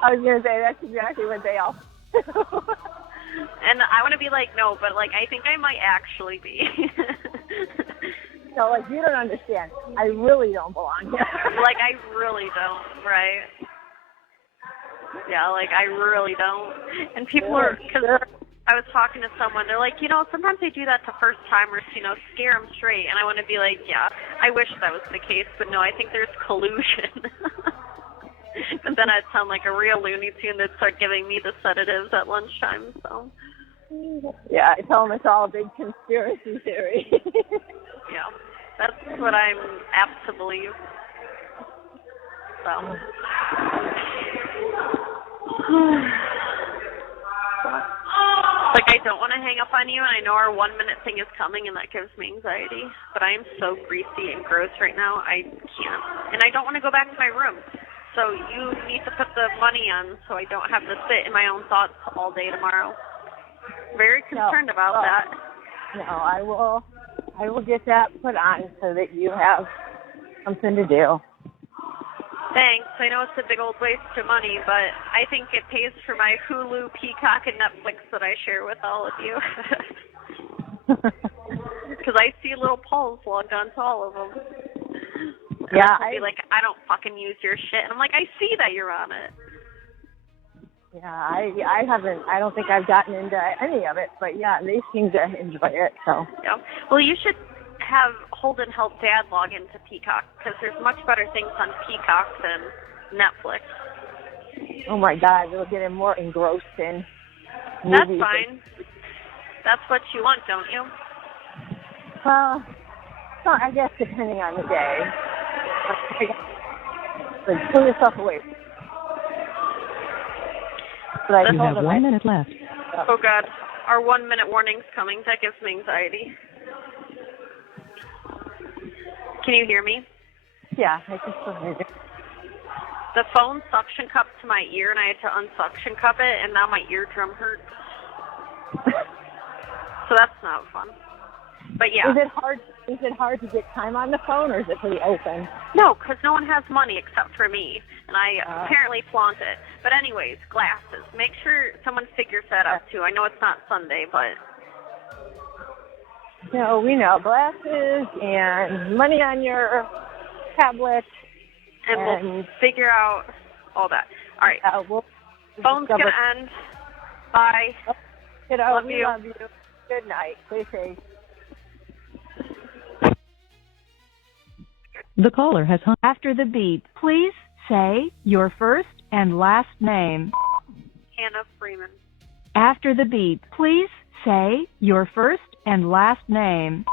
I was going to say, that's exactly what they all And I want to be like, no, but, like, I think I might actually be. So, like, you don't understand. I really don't belong here. Like, I really don't, right? Yeah, like, I really don't. And people are, because I was talking to someone, they're like, you know, sometimes they do that to first-timers, you know, scare them straight. And I want to be like, yeah, I wish that was the case, but no, I think there's collusion. And then I'd sound like a real Looney Tune that'd start giving me the sedatives at lunchtime, so. Yeah, I tell them it's all a big conspiracy theory. Yeah, that's what I'm apt to believe. So. Like, I don't want to hang up on you, and I know our 1 minute thing is coming, and that gives me anxiety. But I am so greasy and gross right now, I can't. And I don't want to go back to my room. So you need to put the money on so I don't have to sit in my own thoughts all day tomorrow. Very concerned about that. No, I will get that put on so that you have something to do. Thanks. I know it's a big old waste of money, but I think it pays for my Hulu, Peacock, and Netflix that I share with all of you. Because I see little Pauls logged on to all of them. Yeah, I'd be like, I don't fucking use your shit. And I'm like, I see that you're on it. Yeah, I haven't. I don't think I've gotten into any of it, but yeah, they seem to enjoy it. So. Yeah. Well, you should have Holden help Dad log into Peacock because there's much better things on Peacock than Netflix. Oh my God, it'll get him more engrossed in movies. That's fine. That's what you want, don't you? Well, so I guess depending on the day. But pull yourself away. You have 1 minute left. Oh God, our 1 minute warning's coming. That gives me anxiety. Can you hear me? Yeah, I can still hear you. The phone suction cupped to my ear, and I had to unsuction cup it, and now my eardrum hurts. So that's not fun. But yeah. Is it hard to get time on the phone, or is it pretty open? No, because no one has money except for me, and I apparently flaunt it. But anyways, glasses. Make sure someone figures that out too. I know it's not Sunday, but. No, we know glasses and money on your tablet. And we'll figure out all that. All right. Phone's going to end. Bye. Love you. Good night. Stay safe. The caller has hung. After the beep, please say your first and last name. Hannah Freeman. After the beep, please say your first and last name.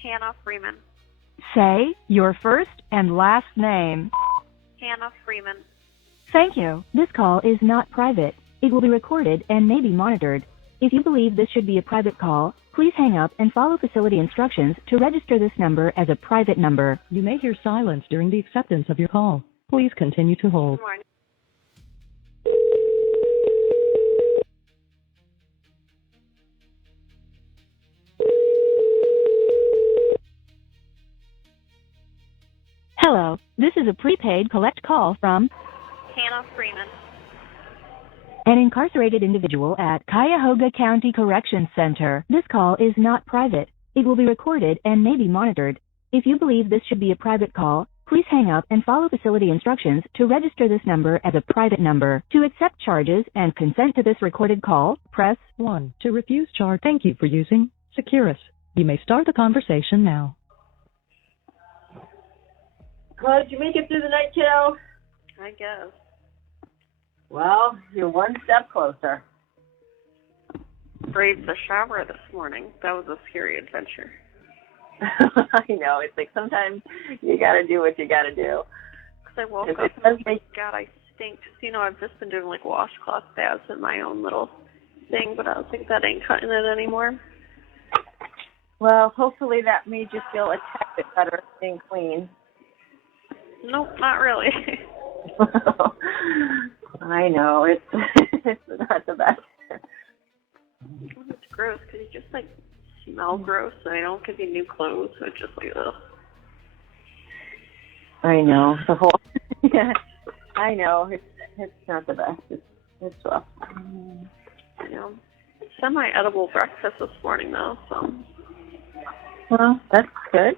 Hannah Freeman. Say your first and last name. Hannah Freeman. Thank you. This call is not private. It will be recorded and may be monitored. If you believe this should be a private call, please hang up and follow facility instructions to register this number as a private number. You may hear silence during the acceptance of your call. Please continue to hold. Good morning. Hello, this is a prepaid collect call from Hannah Freeman. an incarcerated individual at Cuyahoga County Correction Center. This call is not private. It will be recorded and may be monitored. If you believe this should be a private call, please hang up and follow facility instructions to register this number as a private number. To accept charges and consent to this recorded call, press 1. To refuse charge, thank you for using Securus. You may start the conversation now. Well, did you make it through the night, kiddo? I guess. Well, you're one step closer. Braved the shower this morning. That was a scary adventure. I know. It's like sometimes you got to do what you got to do. Because I woke up and God, I stink. You know, I've just been doing like washcloth baths in my own little thing, but I don't think that ain't cutting it anymore. Well, hopefully that made you feel a tad bit better being clean. Nope, not really. I know. It's not the best. It's gross because you just like smell gross, and they don't give you new clothes, so it's just like ugh. I know the whole. Yeah, I know it's not the best. It's rough. I know. Semi-edible breakfast this morning though, so. Well, that's good.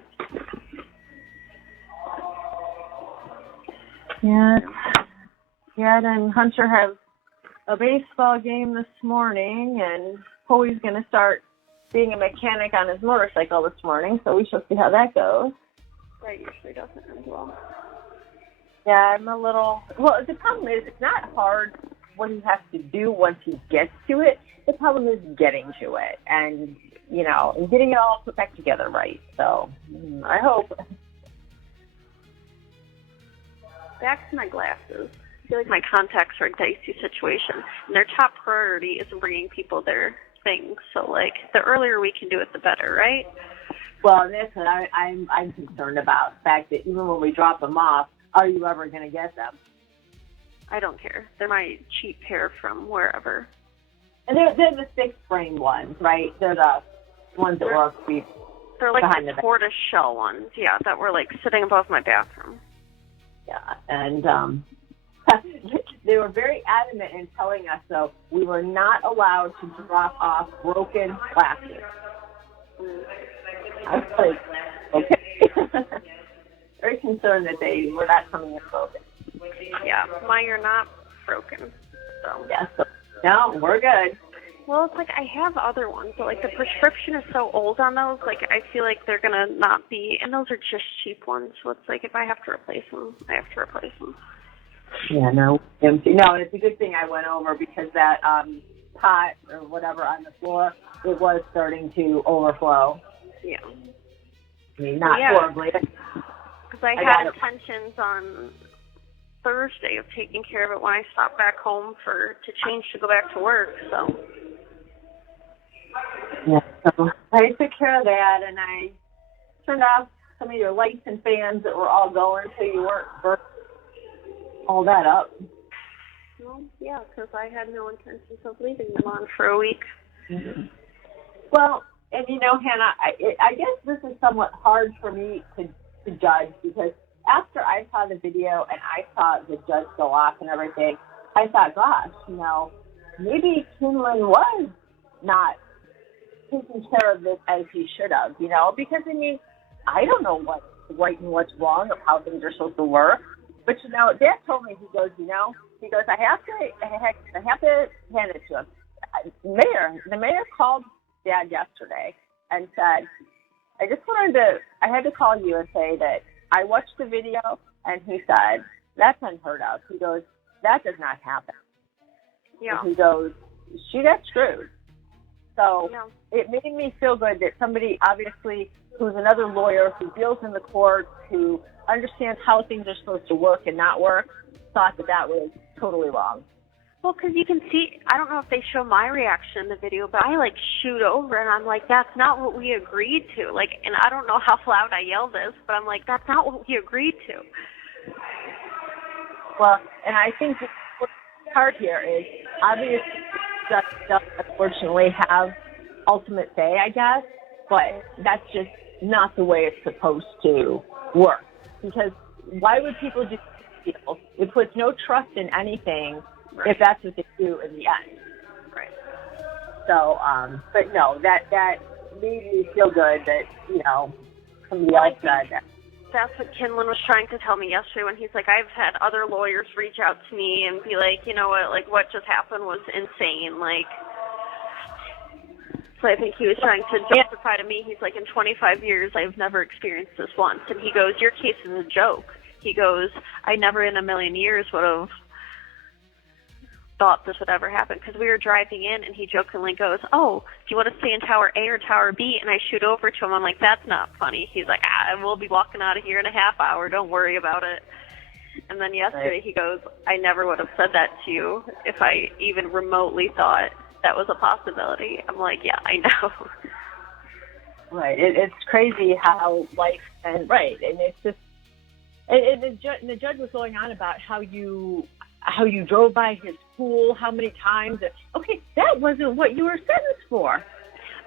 Yeah. Dad and Hunter have a baseball game this morning, and Chloe's going to start being a mechanic on his motorcycle this morning, so we shall see how that goes. That usually doesn't end well. Yeah, I'm a little... Well, the problem is it's not hard what he has to do once he gets to it. The problem is getting to it and, you know, and getting it all put back together right. So, I hope. Back to my glasses. I feel like my contacts are a dicey situation, and their top priority is bringing people their things. So, like, the earlier we can do it, the better, right? Well, that's what I'm concerned about. The fact that even when we drop them off, are you ever going to get them? I don't care. They're my cheap pair from wherever. And they're the six-frame ones, right? They're the ones that were They're like the tortoise shell ones, yeah, that were like sitting above my bathroom. Yeah, and they were very adamant in telling us, though, we were not allowed to drop off broken glasses. I was like, okay. Very concerned that they were not coming in broken. Yeah, mine are not broken. So. Yeah, so no, we're good. Well, it's like I have other ones, but like the prescription is so old on those, like I feel like they're gonna not be, and those are just cheap ones. So it's like if I have to replace them, I have to replace them. Yeah, no, empty. No, it's a good thing I went over because that pot or whatever on the floor, it was starting to overflow. Yeah. I mean, not horribly. Because I had intentions on Thursday of taking care of it when I stopped back home to change to go back to work, so. Yeah, so I took care of that, and I turned off some of your lights and fans that were all going so you weren't burning all that up. Well, yeah, because I had no intentions of leaving them on for a week. Mm-hmm. Well, and you know, Hannah, I guess this is somewhat hard for me to judge because after I saw the video and I saw the judge go off and everything, I thought, gosh, you know, maybe Kinlan was not taking care of this as he should have, you know, because, I mean, I don't know what's right and what's wrong of how things are supposed to work. But, you know, Dad told me, he goes, I have to hand it to him. The mayor called Dad yesterday and said, I had to call you and say that I watched the video, and he said, that's unheard of. He goes, that does not happen. Yeah. And he goes, she got screwed. So It made me feel good that somebody, obviously, who's another lawyer, who deals in the courts, who understands how things are supposed to work and not work, thought that was totally wrong. Well, because you can see, I don't know if they show my reaction in the video, but I, like, shoot over, and I'm like, that's not what we agreed to. Like, and I don't know how loud I yell this, but I'm like, that's not what we agreed to. Well, and I think what's hard here is, obviously, judge does unfortunately have ultimate say, I guess, but that's just not the way it's supposed to work. Because why would people just feel it puts no trust in anything if that's what they do in the end? Right. So, but no, that made me feel good that, you know, somebody else said that. That's what Kinlan was trying to tell me yesterday when he's like, I've had other lawyers reach out to me and be like, you know what, like, what just happened was insane, like. So I think he was trying to justify to me, he's like, in 25 years, I've never experienced this once. And he goes, your case is a joke. He goes, I never in a million years would have thought this would ever happen, because we were driving in and he jokingly goes, oh, do you want to stay in Tower A or Tower B? And I shoot over to him. I'm like, that's not funny. He's like, we'll be walking out of here in a half hour. Don't worry about it. And then yesterday he goes, I never would have said that to you if I even remotely thought that was a possibility. I'm like, yeah, I know. Right. It's crazy how life and it's just, and the judge was going on about how you how you drove by his pool, how many times. Okay, that wasn't what you were sentenced for.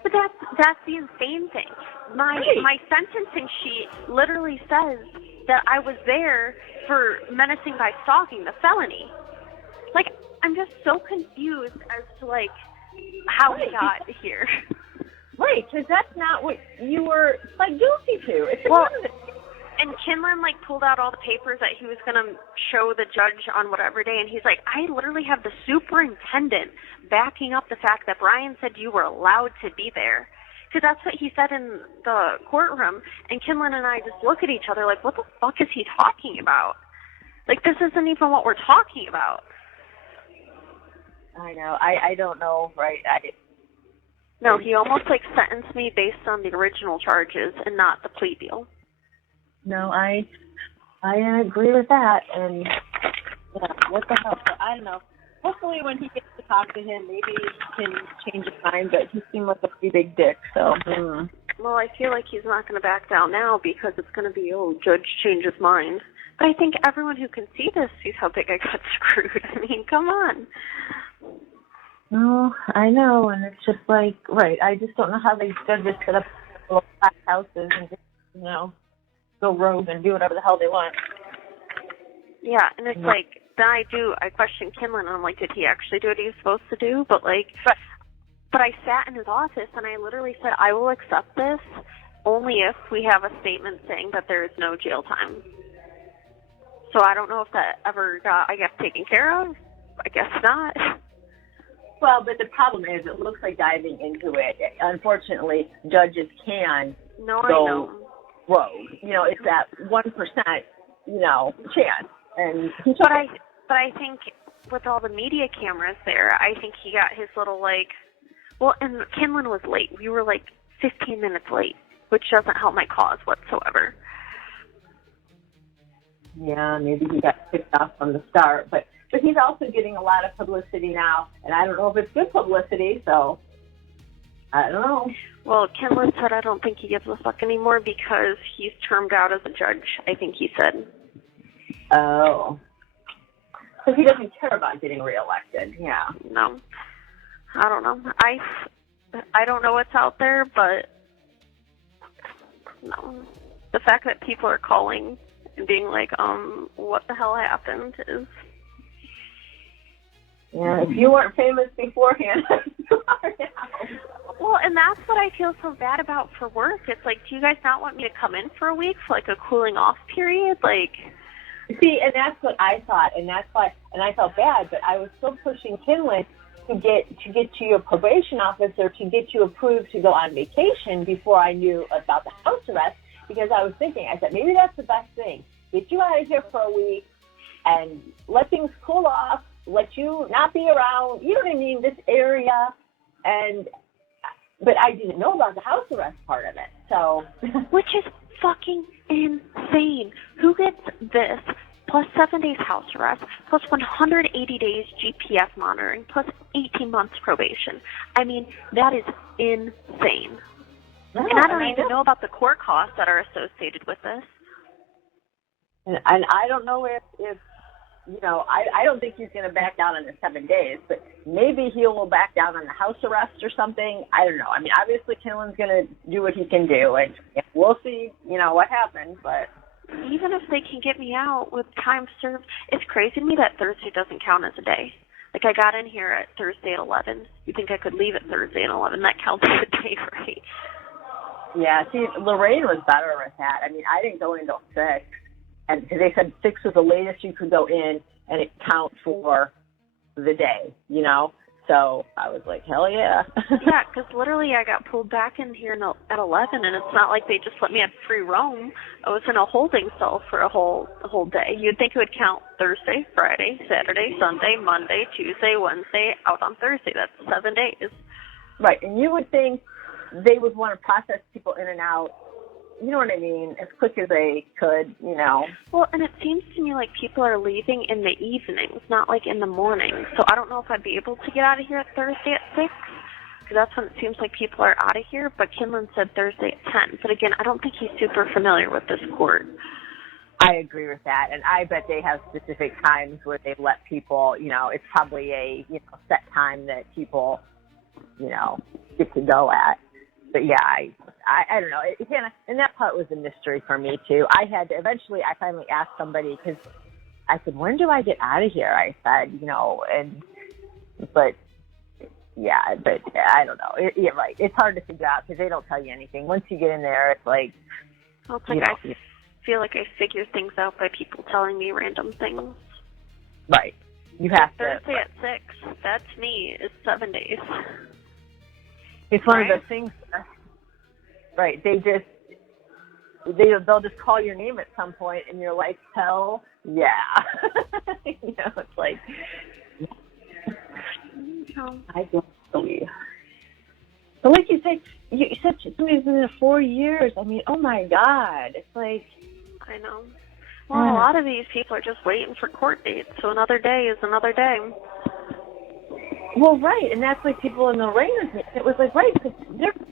But that's the insane thing. My sentencing sheet literally says that I was there for menacing by stalking, the felony. Like, I'm just so confused as to, like, how we got here. Right, because that's not what you were, like, guilty to. It's and Kinlan, like, pulled out all the papers that he was going to show the judge on whatever day, and he's like, I literally have the superintendent backing up the fact that Brian said you were allowed to be there. Because that's what he said in the courtroom, and Kinlan and I just look at each other like, what the fuck is he talking about? Like, this isn't even what we're talking about. I know. I don't know, right? No, he almost, like, sentenced me based on the original charges and not the plea deal. No, I agree with that. And yeah, what the hell? I don't know. Hopefully, when he gets to talk to him, maybe he can change his mind. But he seemed like a pretty big dick. So. Well, I feel like he's not going to back down now because it's going to be, judge change his mind. But I think everyone who can see this sees how big I got screwed. I mean, come on. No, I know, and it's just like, right. I just don't know how they just set up little flat houses and just, go rogue and do whatever the hell they want. Yeah, and it's like, then I question Kinlan, and I'm like, did he actually do what he was supposed to do? But I sat in his office, and I literally said, I will accept this only if we have a statement saying that there is no jail time. So I don't know if that ever got, taken care of. I guess not. Well, but the problem is, it looks like diving into it. Unfortunately, judges can go rogue. It's that 1%, chance. And but I think with all the media cameras there, I think he got his little and Kinlan was late. We were 15 minutes late, which doesn't help my cause whatsoever. Yeah, maybe he got kicked off from the start, but he's also getting a lot of publicity now, and I don't know if it's good publicity, so I don't know. Well, Kinlan said I don't think he gives a fuck anymore because he's termed out as a judge, I think he said. Oh. So he doesn't care about getting reelected, yeah. No. I don't know. I don't know what's out there, but no. The fact that people are calling and being like, what the hell happened is... Yeah, if you weren't famous beforehand, you are now. Well, and that's what I feel so bad about for work. It's like, do you guys not want me to come in for a week for a cooling off period? See, and that's what I thought, and that's why, and I felt bad, but I was still pushing Kinlan to get to your probation officer to get you approved to go on vacation before I knew about the house arrest, because I was thinking, I said, maybe that's the best thing. Get you out of here for a week and let things cool off, let you not be around, you know what I mean, this area, but I didn't know about the house arrest part of it, so. Which is fucking insane. Who gets this, plus 7 days house arrest, plus 180 days GPS monitoring, plus 18 months probation? I mean, that is insane. Yeah, and I don't even know about the court costs that are associated with this. And I don't know if I don't think he's going to back down in the 7 days, but maybe he will back down on the house arrest or something. I don't know. I mean, obviously, Kinlan's going to do what he can do, and we'll see, what happens. But even if they can get me out with time served, it's crazy to me that Thursday doesn't count as a day. I got in here at Thursday at 11. You think I could leave at Thursday at 11? That counts as a day, right? Yeah, see, Lorraine was better with that. I mean, I didn't go in until 6. And they said 6 was the latest you could go in, and it counts for the day, So I was like, hell yeah. Yeah, because literally I got pulled back in here at 11, and it's not like they just let me have free roam. I was in a holding cell for a whole day. You'd think it would count Thursday, Friday, Saturday, Sunday, Monday, Tuesday, Wednesday, out on Thursday. That's 7 days. Right, and you would think they would want to process people in and out, you know what I mean, as quick as they could, Well, and it seems to me like people are leaving in the evenings, not in the morning. So I don't know if I'd be able to get out of here at Thursday at 6, because that's when it seems like people are out of here. But Kinlan said Thursday at 10. But again, I don't think he's super familiar with this court. I agree with that, and I bet they have specific times where they let people, it's probably a set time that people, get to go at. But yeah, I don't know. And that part was a mystery for me too. I finally asked somebody, because I said, when do I get out of here? I said, but I don't know. You're right. It's hard to figure out because they don't tell you anything. Once you get in there, it's like, well, it's like I feel like I figure things out by people telling me random things. Right. You have Thursday at 6. That's me. It's 7 days. It's one of those things. Right. They'll just call your name at some point, and you're like, hell yeah. It's like, I don't believe. But like you said somebody's been there 4 years. I mean, oh my God. It's like, I know. Well, a lot of these people are just waiting for court dates, so another day is another day. Well, right, and that's like people in the ring. It was like, right, because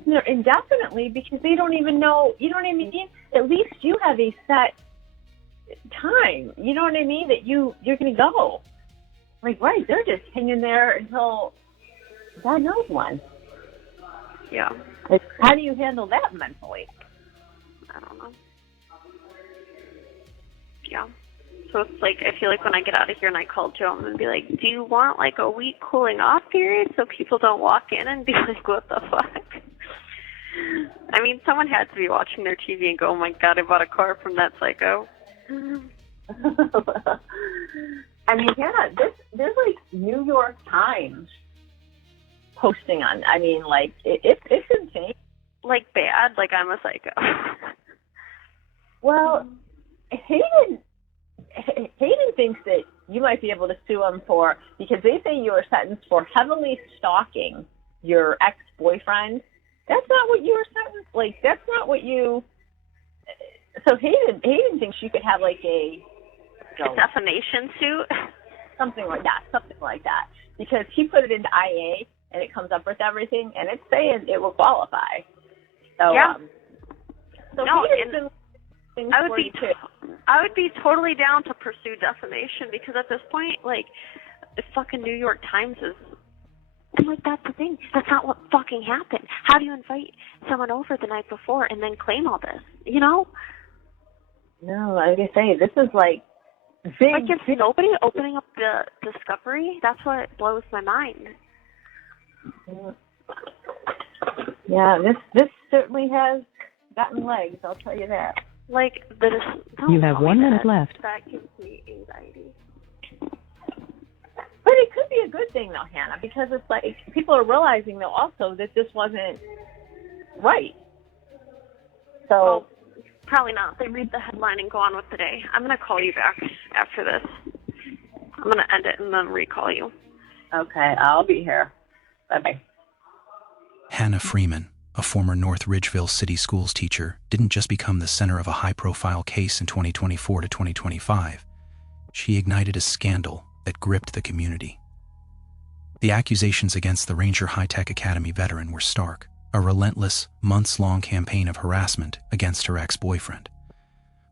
they're indefinitely because they don't even know, you know what I mean? At least you have a set time, you know what I mean, that you're going to go. Like, right, they're just hanging there until God knows when. Yeah. Like, how do you handle that mentally? I don't know. Yeah. So it's like, I feel like when I get out of here and I call Joe, I'm going to be like, do you want like a week cooling off period so people don't walk in and be like, what the fuck? I mean, someone had to be watching their TV and go, oh my God, I bought a car from that psycho. I mean, yeah, there's like New York Times posting on, I mean, like, it's insane. Like bad, like I'm a psycho. Well, Hayden thinks that you might be able to sue him because they say you were sentenced for heavily stalking your ex-boyfriend. That's not what you were sentenced. Like, that's not what you. So Hayden thinks you could have like a defamation suit, something like that, because he put it into IA and it comes up with everything, and it's saying it will qualify. So yeah. So no, I would be totally down to pursue defamation because at this point, like, the fucking New York Times is. I'm like, that's the thing. That's not what fucking happened. How do you invite someone over the night before and then claim all this? You know? No, like I say, this is like big. Like, is nobody opening up the discovery? That's what blows my mind. Yeah, this certainly has gotten legs. I'll tell you that. Like, you have 1 minute left. That gives me anxiety. But it could be a good thing, though, Hannah, because it's like people are realizing, though, also that this wasn't right. So well, probably not. They read the headline and go on with the day. I'm going to call you back after this. I'm going to end it and then recall you. Okay, I'll be here. Bye-bye. Hannah Freeman, a former North Ridgeville City Schools teacher, didn't just become the center of a high-profile case in 2024 to 2025. She ignited a scandal that gripped the community. The accusations against the Ranger High-Tech Academy veteran were stark, a relentless, months-long campaign of harassment against her ex-boyfriend.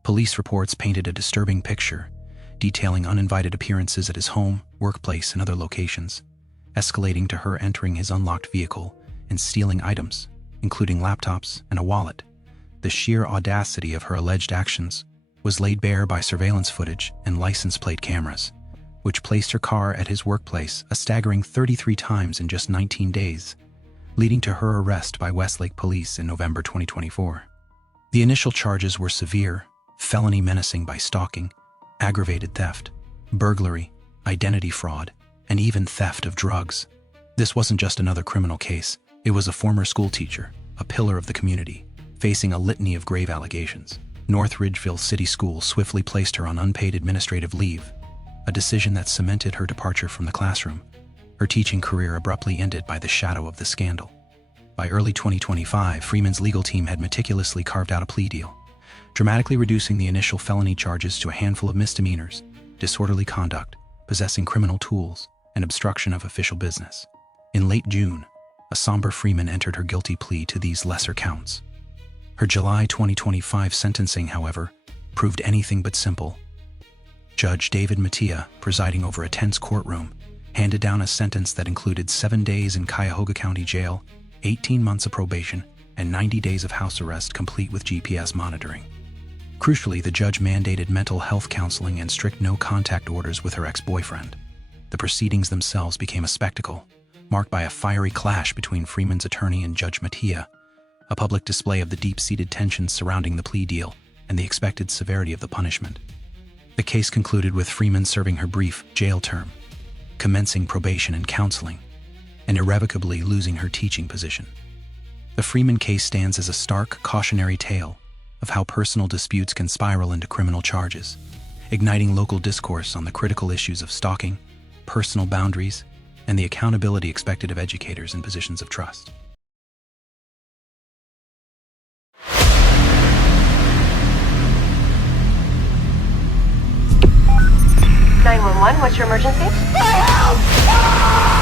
Police reports painted a disturbing picture, detailing uninvited appearances at his home, workplace, and other locations, escalating to her entering his unlocked vehicle and stealing items, including laptops and a wallet. The sheer audacity of her alleged actions was laid bare by surveillance footage and license plate cameras, which placed her car at his workplace a staggering 33 times in just 19 days, leading to her arrest by Westlake Police in November 2024. The initial charges were severe: felony menacing by stalking, aggravated theft, burglary, identity fraud, and even theft of drugs. This wasn't just another criminal case. It was a former school teacher, a pillar of the community, facing a litany of grave allegations. North Ridgeville City Schools swiftly placed her on unpaid administrative leave, a decision that cemented her departure from the classroom. Her teaching career abruptly ended by the shadow of the scandal. By early 2025, Freeman's legal team had meticulously carved out a plea deal, dramatically reducing the initial felony charges to a handful of misdemeanors: disorderly conduct, possessing criminal tools, and obstruction of official business. In late June, a somber Freeman entered her guilty plea to these lesser counts. Her July 2025 sentencing, however, proved anything but simple. Judge David Mattia, presiding over a tense courtroom, handed down a sentence that included 7 days in Cuyahoga County Jail, 18 months of probation, and 90 days of house arrest complete with GPS monitoring. Crucially, the judge mandated mental health counseling and strict no-contact orders with her ex-boyfriend. The proceedings themselves became a spectacle, marked by a fiery clash between Freeman's attorney and Judge Mattia, a public display of the deep-seated tensions surrounding the plea deal and the expected severity of the punishment. The case concluded with Freeman serving her brief jail term, commencing probation and counseling, and irrevocably losing her teaching position. The Freeman case stands as a stark, cautionary tale of how personal disputes can spiral into criminal charges, igniting local discourse on the critical issues of stalking, personal boundaries, and the accountability expected of educators in positions of trust. 911, what's your emergency? Help!